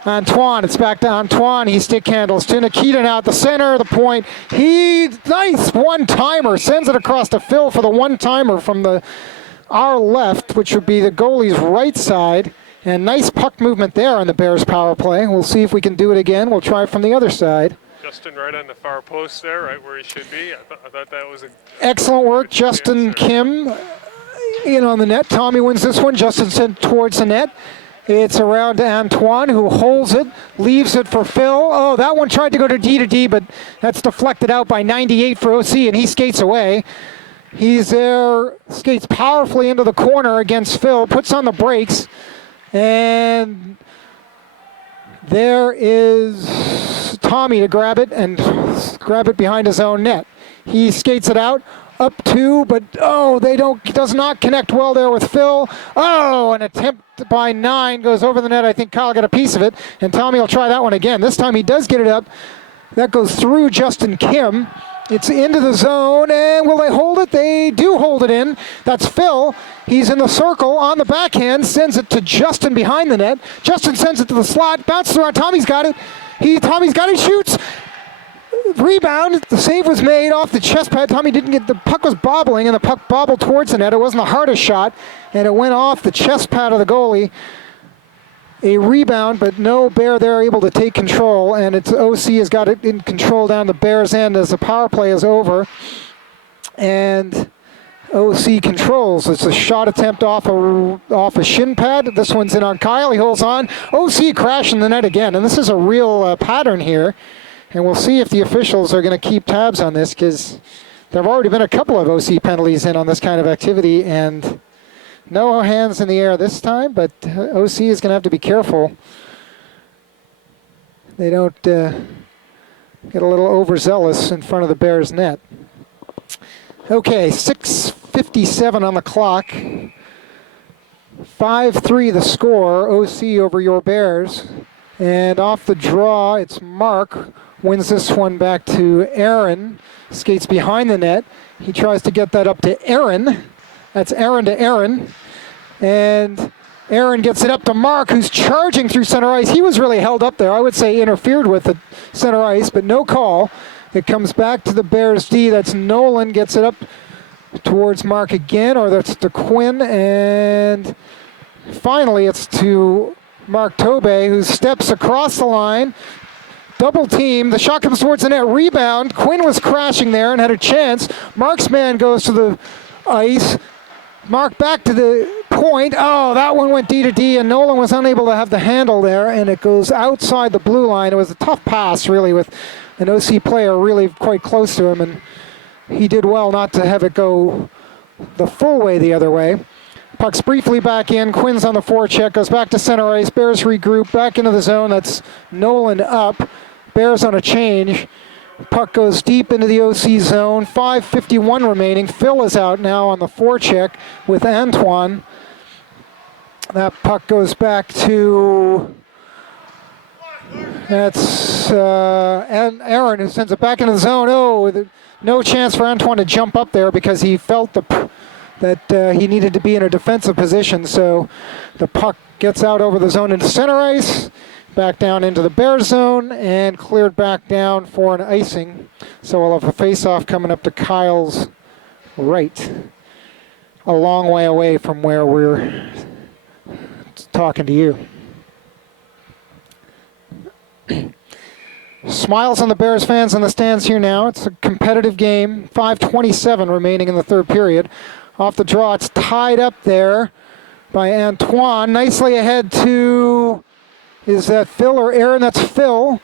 Antoine. It's back to Antoine. He stick handles to Nikita now at the center of the point. Nice one-timer. Sends it across to Phil for the one-timer from our left, which would be the goalie's right side. And nice puck movement there on the Bears power play. We'll see if we can do it again. We'll try from the other side. Justin right on the far post there, right where he should be. I thought that was excellent work. Justin Kim in on the net. Tommy wins this one. Justin sent towards the net. It's around to Antoine, who holds it, leaves it for Phil. Oh, that one tried to go to D, but that's deflected out by 98 for OC, and he skates away. He's there, skates powerfully into the corner against Phil, puts on the brakes, and there is Tommy to grab it and grab it behind his own net. He skates it out. up two, but does not connect well there with Phil. Oh, an attempt by 9 goes over the net. I think Kyle got a piece of it, and Tommy will try that one again. This time he does get it up. That goes through Justin Kim. It's into the zone, and will they hold it? They do hold it in. That's Phil. He's in the circle on the backhand, sends it to Justin behind the net. Justin sends it to the slot, bounces around. Tommy's got it. Tommy's got it, shoots. Rebound, the save was made off the chest pad. Tommy didn't get, the puck was bobbling, and the puck bobbled towards the net. It wasn't the hardest shot, and it went off the chest pad of the goalie. A rebound, but no Bear there able to take control, and it's OC has got it in control down the Bears' end as the power play is over. And OC controls. It's a shot attempt off a shin pad. This one's in on Kyle. He holds on. OC crashing the net again, and this is a real pattern here. And we'll see if the officials are going to keep tabs on this, because there have already been a couple of OC penalties in on this kind of activity, and no hands in the air this time, but OC is going to have to be careful. They don't get a little overzealous in front of the Bears' net. Okay, 6:57 on the clock. 5-3 the score, OC over your Bears. And off the draw, it's Mark. Wins this one back to Aaron. Skates behind the net. He tries to get that up to Aaron. That's Aaron to Aaron. And Aaron gets it up to Mark, who's charging through center ice. He was really held up there. I would say interfered with at center ice, but no call. It comes back to the Bears D. That's Nolan. Gets it up towards Mark again, or that's to Quinn. And finally, it's to Mark Tobey, who steps across the line. Double team. The shot comes towards the net. Rebound. Quinn was crashing there and had a chance. Mark's man goes to the ice. Mark back to the point. Oh, that one went D to D, and Nolan was unable to have the handle there, and it goes outside the blue line. It was a tough pass, really, with an OC player really quite close to him, and he did well not to have it go the full way the other way. Puck's briefly back in. Quinn's on the forecheck. Goes back to center ice. Bears regroup. Back into the zone. That's Nolan up. Bears on a change. Puck goes deep into the OC zone. 5:51 remaining. Phil is out now on the forecheck with Antoine. That puck goes back to... That's Aaron, who sends it back into the zone. Oh, no chance for Antoine to jump up there because he felt that he needed to be in a defensive position. So the puck gets out over the zone into center ice, back down into the Bear zone, and cleared back down for an icing. So we'll have a face-off coming up to Kyle's right, a long way away from where we're talking to you. Smiles on the Bears fans in the stands here now. It's a competitive game. 5:27 remaining in the third period. Off the draw, it's tied up there by Antoine. Nicely ahead to, is that Phil or Aaron? That's Phil.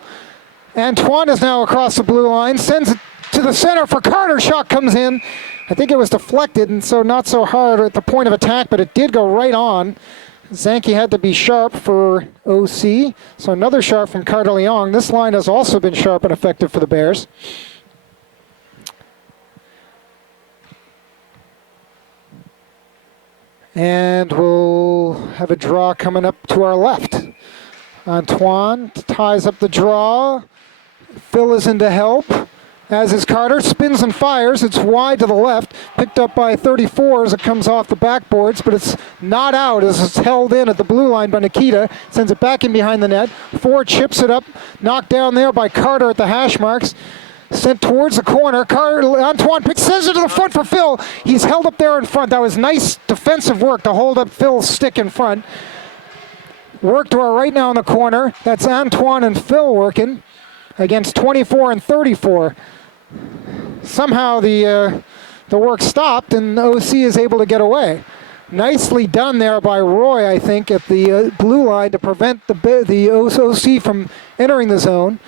Antoine is now across the blue line. Sends it to the center for Carter. Shot comes in. I think it was deflected, and so not so hard at the point of attack, but it did go right on. Zanke had to be sharp for OC. So another shot from Carter Leong. This line has also been sharp and effective for the Bears. And we'll have a draw coming up to our left. Antoine ties up the draw. Phil is in to help, as is Carter. Spins and fires. It's wide to the left. Picked up by 34 as it comes off the backboards, but it's not out as it's held in at the blue line by Nikita. Sends it back in behind the net. Ford chips it up. Knocked down there by Carter at the hash marks. Sent towards the corner. Antoine sends it to the front for Phil. He's held up there in front. That was nice defensive work to hold up Phil's stick in front. Work to our right now in the corner. That's Antoine and Phil working against 24 and 34. Somehow the work stopped and OC is able to get away. Nicely done there by Roy, I think, at the blue line to prevent the OC from entering the zone.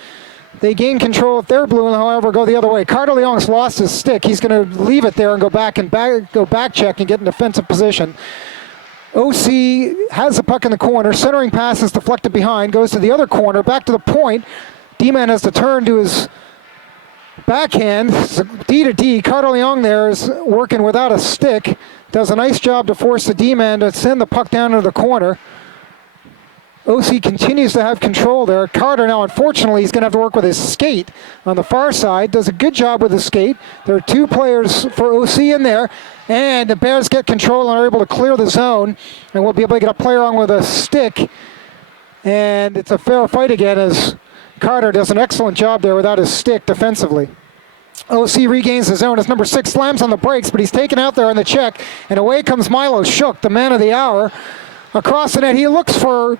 They gain control at their blue and, however, go the other way. Carter Leong's lost his stick. He's going to leave it there and go back check and get in defensive position. OC has the puck in the corner. Centering pass is deflected behind. Goes to the other corner. Back to the point. D-Man has to turn to his backhand, D to D. Carter Leong there is working without a stick. Does a nice job to force the D-man to send the puck down into the corner. OC continues to have control there. Carter now, unfortunately, he's going to have to work with his skate on the far side. Does a good job with his skate. There are 2 players for OC in there. And the Bears get control and are able to clear the zone. And we'll be able to get a player on with a stick. And it's a fair fight again as Carter does an excellent job there without his stick defensively. OC regains the zone as number 6 slams on the brakes, but he's taken out there on the check. And away comes Milo Shook, the man of the hour. Across the net, he looks for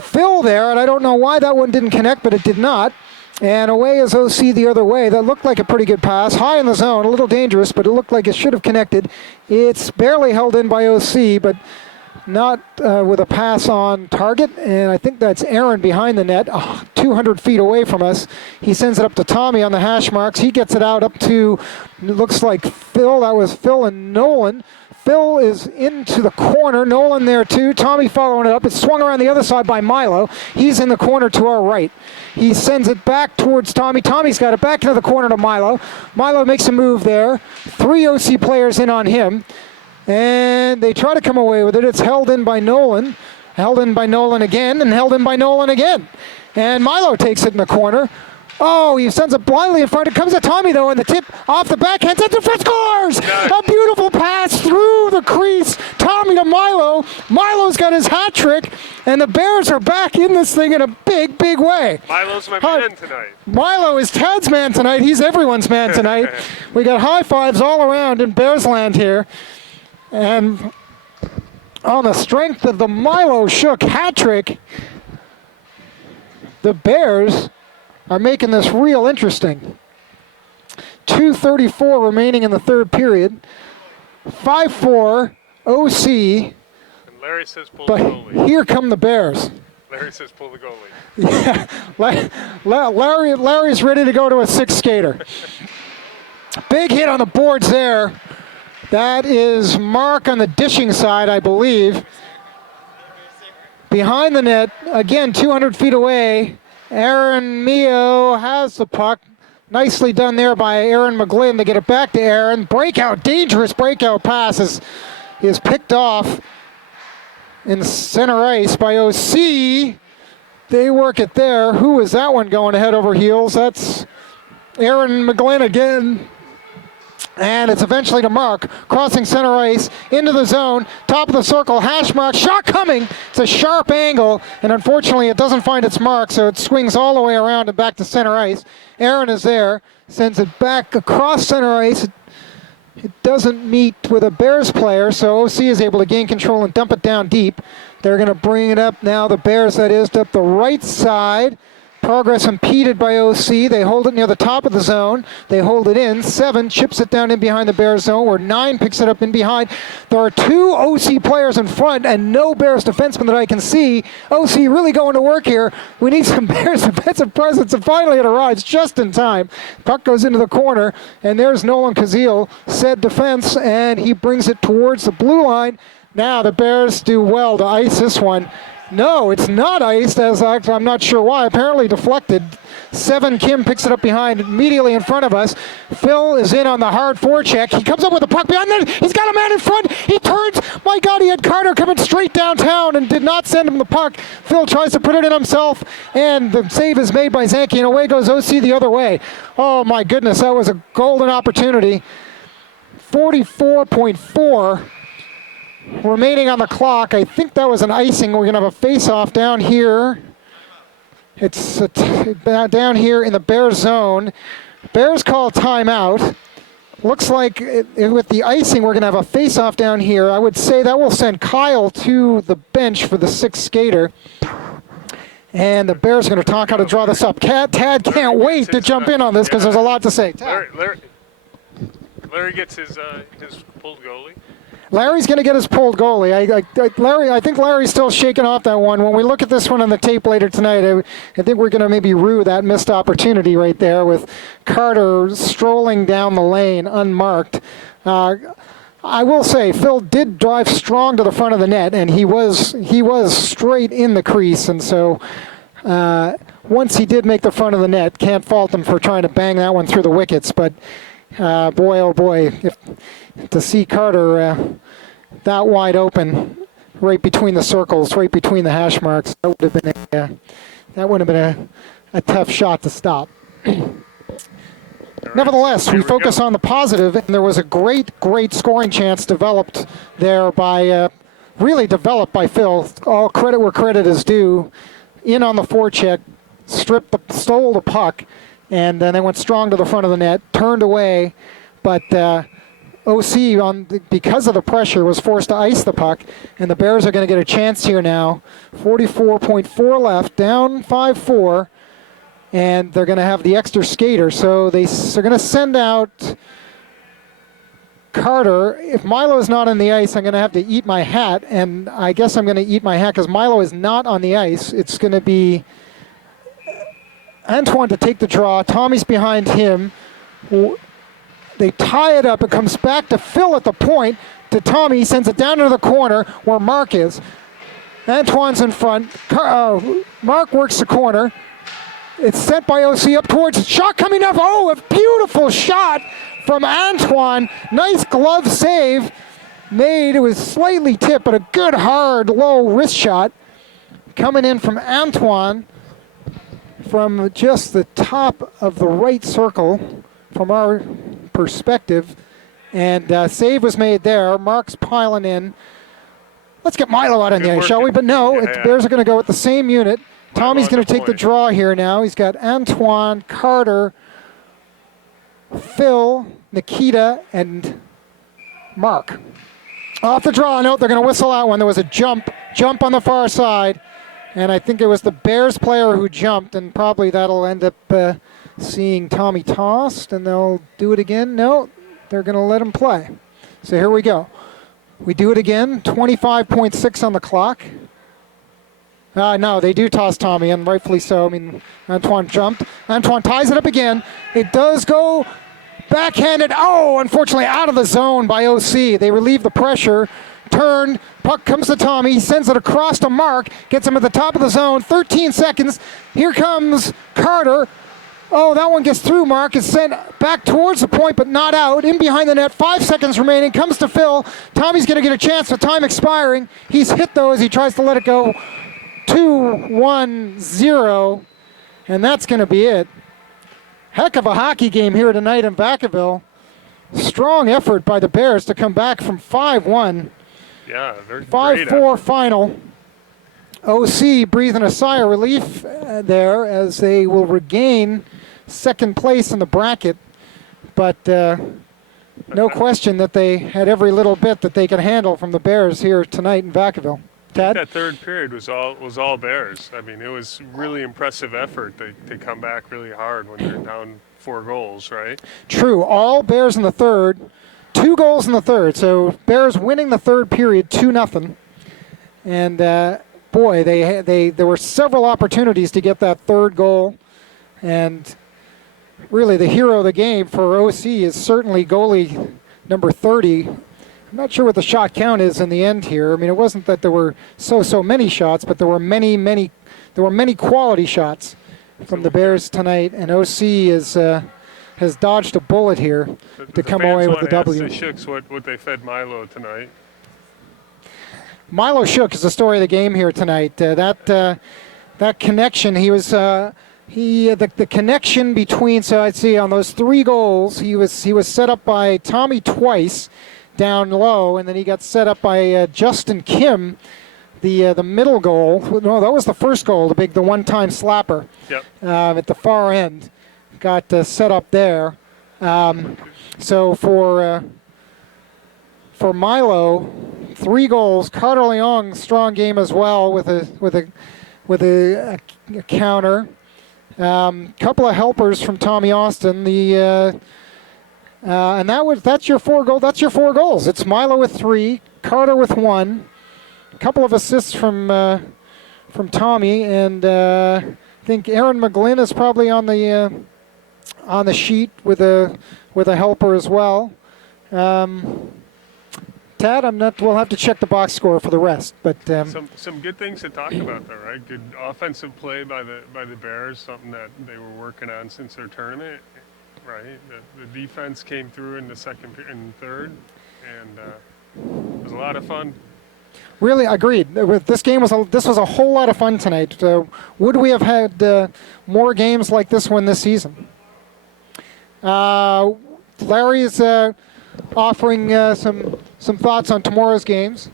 Phil there, and I don't know why that one didn't connect, but it did not. And away is OC the other way. That looked like a pretty good pass. High in the zone, a little dangerous, but it looked like it should have connected. It's barely held in by OC, but not with a pass on target. And I think that's Aaron behind the net, 200 feet away from us. He sends it up to Tommy on the hash marks. He gets it out up to, it looks like Phil. That was Phil and Nolan. Phil is into the corner. Nolan there too. Tommy following it up. It's swung around the other side by Milo. He's in the corner to our right. He sends it back towards Tommy. Tommy's got it back into the corner to Milo. Milo makes a move there. 3 OC players in on him. And they try to come away with it. It's held in by Nolan. Held in by Nolan again, and held in by Nolan again. And Milo takes it in the corner. Oh, he sends it blindly in front. It comes to Tommy, though, and the tip off the backhand. Sends it for scores! Nice. A beautiful pass through the crease. Tommy to Milo. Milo's got his hat trick, and the Bears are back in this thing in a big, big way. Milo's my man tonight. Milo is Tad's man tonight. He's everyone's man tonight. We got high fives all around in Bears land here. And on the strength of the Milo Shook hat trick, the Bears are making this real interesting. 2:34 remaining in the third period. 5-4 OC. And Larry says pull the goalie. But here come the Bears. Larry says pull the goalie. Yeah, Larry's ready to go to a 6 skater. Big hit on the boards there. That is Mark on the dishing side, I believe. Behind the net, again 200 feet away. Aaron Mio has the puck. Nicely done there by Aaron McGlynn to get it back to Aaron. Breakout, dangerous breakout pass is picked off in center ice by OC. They work it there. Who is that one going head over heels? That's Aaron McGlynn again. And it's eventually to Mark, crossing center ice, into the zone, top of the circle, hash mark, shot coming. It's a sharp angle, and unfortunately it doesn't find its mark, so it swings all the way around and back to center ice. Aaron is there, sends it back across center ice. It doesn't meet with a Bears player, so OC is able to gain control and dump it down deep. They're going to bring it up now, the Bears, that is, up the right side. Progress impeded by OC. They hold it near the top of the zone. They hold it in. 7 chips it down in behind the Bears zone, where 9 picks it up in behind. There are 2 OC players in front and no Bears defenseman that I can see. OC really going to work here. We need some Bears defensive presence, and finally it arrives just in time. Puck goes into the corner, and there's Nolan Kazil, said defense, and he brings it towards the blue line. Now the Bears do well to ice this one. No, it's not iced, as I'm not sure why. Apparently deflected. 7 Kim picks it up behind, immediately in front of us. Phil is in on the hard forecheck. He comes up with the puck behind there. He's got a man in front. He turns. My God, he had Carter coming straight downtown and did not send him the puck. Phil tries to put it in himself, and the save is made by Zanke, and away goes OC the other way. Oh, my goodness, that was a golden opportunity. 44.4. remaining on the clock. I think that was an icing. We're going to have a face-off down here. It's down here in the Bears zone. Bears call timeout. Looks like with the icing, we're going to have a face-off down here. I would say that will send Kyle to the bench for the 6th skater. And the Bears are going to talk how to draw this up. Tad can't wait to jump in on this because there's a lot to say. Larry gets his pulled goalie. Larry's going to get his pulled goalie. I think Larry's still shaking off that one. When we look at this one on the tape later tonight, I think we're going to maybe rue that missed opportunity right there with Carter strolling down the lane unmarked. I will say Phil did drive strong to the front of the net, and he was straight in the crease, and so once he did make the front of the net. Can't fault him for trying to bang that one through the wickets, but boy, oh boy, to see Carter that wide open, right between the circles, right between the hash marks, that would have been a tough shot to stop. Nevertheless, we focus on the positive, and there was a great scoring chance developed there by, really developed by Phil. All credit where credit is due. In on the forecheck, stole the puck, and then they went strong to the front of the net, turned away, but OC, because of the pressure, was forced to ice the puck, and the Bears are going to get a chance here now. 44.4 left, down 5-4. And they're going to have the extra skater, so they're going to send out Carter. If Milo is not on the ice, I'm going to have to eat my hat, and I guess I'm going to eat my hat because Milo is not on the ice. It's going to be Antoine to take the draw. Tommy's behind him. They tie it up. It comes back to Phil at the point, to Tommy. He sends it down into the corner where Mark is. Antoine's in front. Mark works the corner. It's sent by OC up towards, shot coming up. Oh, a beautiful shot from Antoine. Nice glove save made. It was slightly tipped, but a good, hard, low wrist shot coming in from Antoine from just the top of the right circle from our perspective. And save was made there. Mark's piling in. Let's get Milo out on the ice, shall we? But no, Bears are going to go with the same unit. Tommy's going to take the draw here now. He's got Antoine, Carter, Phil, Nikita, and Mark. Off the draw, note, they're going to whistle out one. There was a jump on the far side, and I think it was the Bears player who jumped, and probably that'll end up seeing Tommy tossed, and they'll do it again. No, they're going to let him play. So here we go. We do it again, 25.6 on the clock. No, they do toss Tommy, and rightfully so. I mean, Antoine jumped. Antoine ties it up again. It does go backhanded. Oh, unfortunately, out of the zone by OC. They relieve the pressure. Turned. Puck comes to Tommy. He sends it across to Mark. Gets him at the top of the zone. 13 seconds. Here comes Carter. Oh, that one gets through. Mark is sent back towards the point, but not out. In behind the net. 5 seconds remaining. Comes to Phil. Tommy's going to get a chance with time expiring. He's hit, though, as he tries to let it go. 2-1-0, and that's going to be it. Heck of a hockey game here tonight in Vacaville. Strong effort by the Bears to come back from 5-1. Yeah, very 5-4 final. OC breathing a sigh of relief there as they will regain second place in the bracket, but no question that they had every little bit that they could handle from the Bears here tonight in Vacaville. Ted? That third period was all Bears. I mean, it was really impressive effort. They come back really hard when they're down 4 goals, right? True. All Bears in the third. 2 goals in the third. So Bears winning the third period 2-0. And boy, there were several opportunities to get that third goal. And really the hero of the game for OC is certainly goalie number 30. I'm not sure what the shot count is in the end here. I mean, it wasn't that there were so many shots, but there were many quality shots from the Bears tonight, and OC has dodged a bullet here to come away with the W. The Shooks what they fed Milo tonight. Milo Shook is the story of the game here tonight. That connection, the connection between. So I'd see on those 3 goals, he was set up by Tommy twice down low, and then he got set up by Justin Kim, the middle goal. No, that was the first goal, the one-time slapper. Yep. At the far end, got set up there. So for Milo, 3 goals. Carter Leong, strong game as well with a counter. Couple of helpers from Tommy Austin. And that's your 4 goals. That's your 4 goals. It's Milo with 3, Carter with 1, a couple of assists from Tommy, and I think Aaron McGlynn is probably on the sheet with a helper as well. Tad. I'm not. We'll have to check the box score for the rest. But Some good things to talk about though, right? Good offensive play by the Bears, something that they were working on since their tournament, right? The defense came through in the second and third, and it was a lot of fun. really agreed. This game was a whole lot of fun tonight. Would we have had more games like this one this season? Larry is offering some thoughts on tomorrow's games.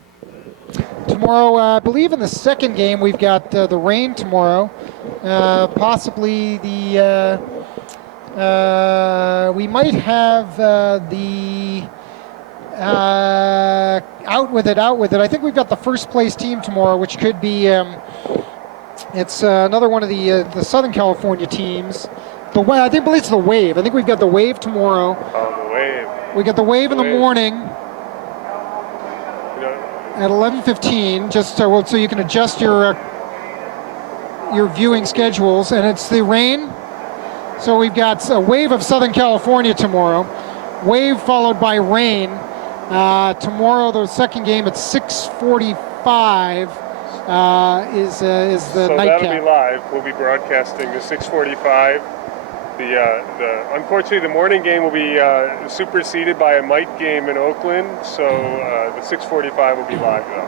Tomorrow, I believe in the second game, we've got the rain tomorrow. Possibly we might have the out with it. I think we've got the first place team tomorrow, which could be it's another one of the Southern California teams. I believe it's the Wave. I think we've got the Wave tomorrow. Oh, the Wave. We got the Wave in the morning at 11:15, just so you can adjust your viewing schedules. And it's the rain. So we've got a Wave of Southern California tomorrow. Wave followed by rain. Tomorrow, the second game at 6:45 is the so nightcap. That'll be live. We'll be broadcasting the 6:45. Unfortunately, the morning game will be superseded by a Mike game in Oakland, so the 6:45 will be live though.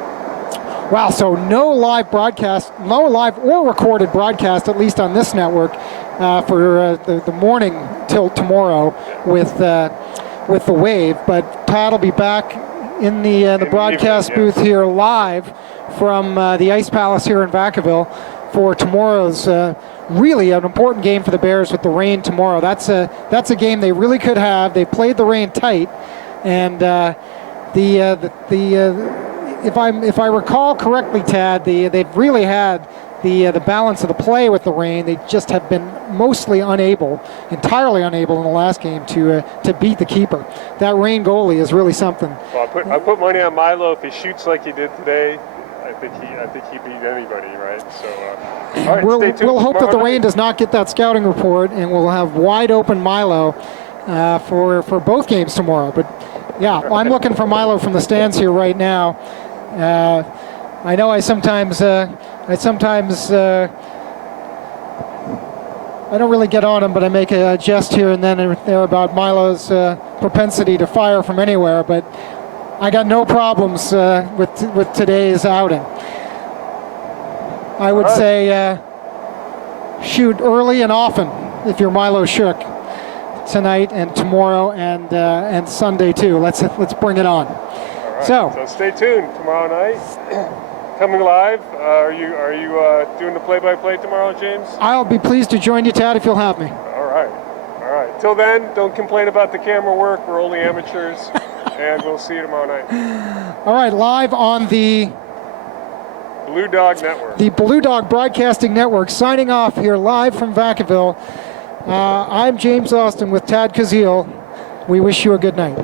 Wow, so no live broadcast, no live or recorded broadcast, at least on this network, for the morning till tomorrow with the Wave. But Todd will be back in the broadcast booth here live from the Ice Palace here in Vacaville for tomorrow's really an important game for the Bears with the rain tomorrow. That's a game they really could have. They played the rain tight, and if I recall correctly, Tad, they've really had the balance of the play with the rain. They just have been entirely unable in the last game to beat the keeper. That rain goalie is really something. Well, I put money on Milo. If he shoots like he did today, I think he beat anybody, right? So, all right, stay tuned. We'll hope that the rain does not get that scouting report, and we'll have wide open Milo for both games tomorrow. But yeah, I'm looking for Milo from the stands here right now. I know I sometimes I don't really get on him, but I make a jest here and then and there about Milo's propensity to fire from anywhere. But I got no problems with today's outing. I would say shoot early and often if you're Milo Shook tonight and tomorrow and Sunday too. Let's bring it on. All right. So Stay tuned tomorrow night. Coming live. Are you doing the play-by-play tomorrow, James? I'll be pleased to join you, Tad, if you'll have me. All right. Till then, don't complain about the camera work. We're only amateurs, and we'll see you tomorrow night. All right, live on the Blue Dog Network. The Blue Dog Broadcasting Network, signing off here live from Vacaville. I'm James Austin with Tad Kazil. We wish you a good night.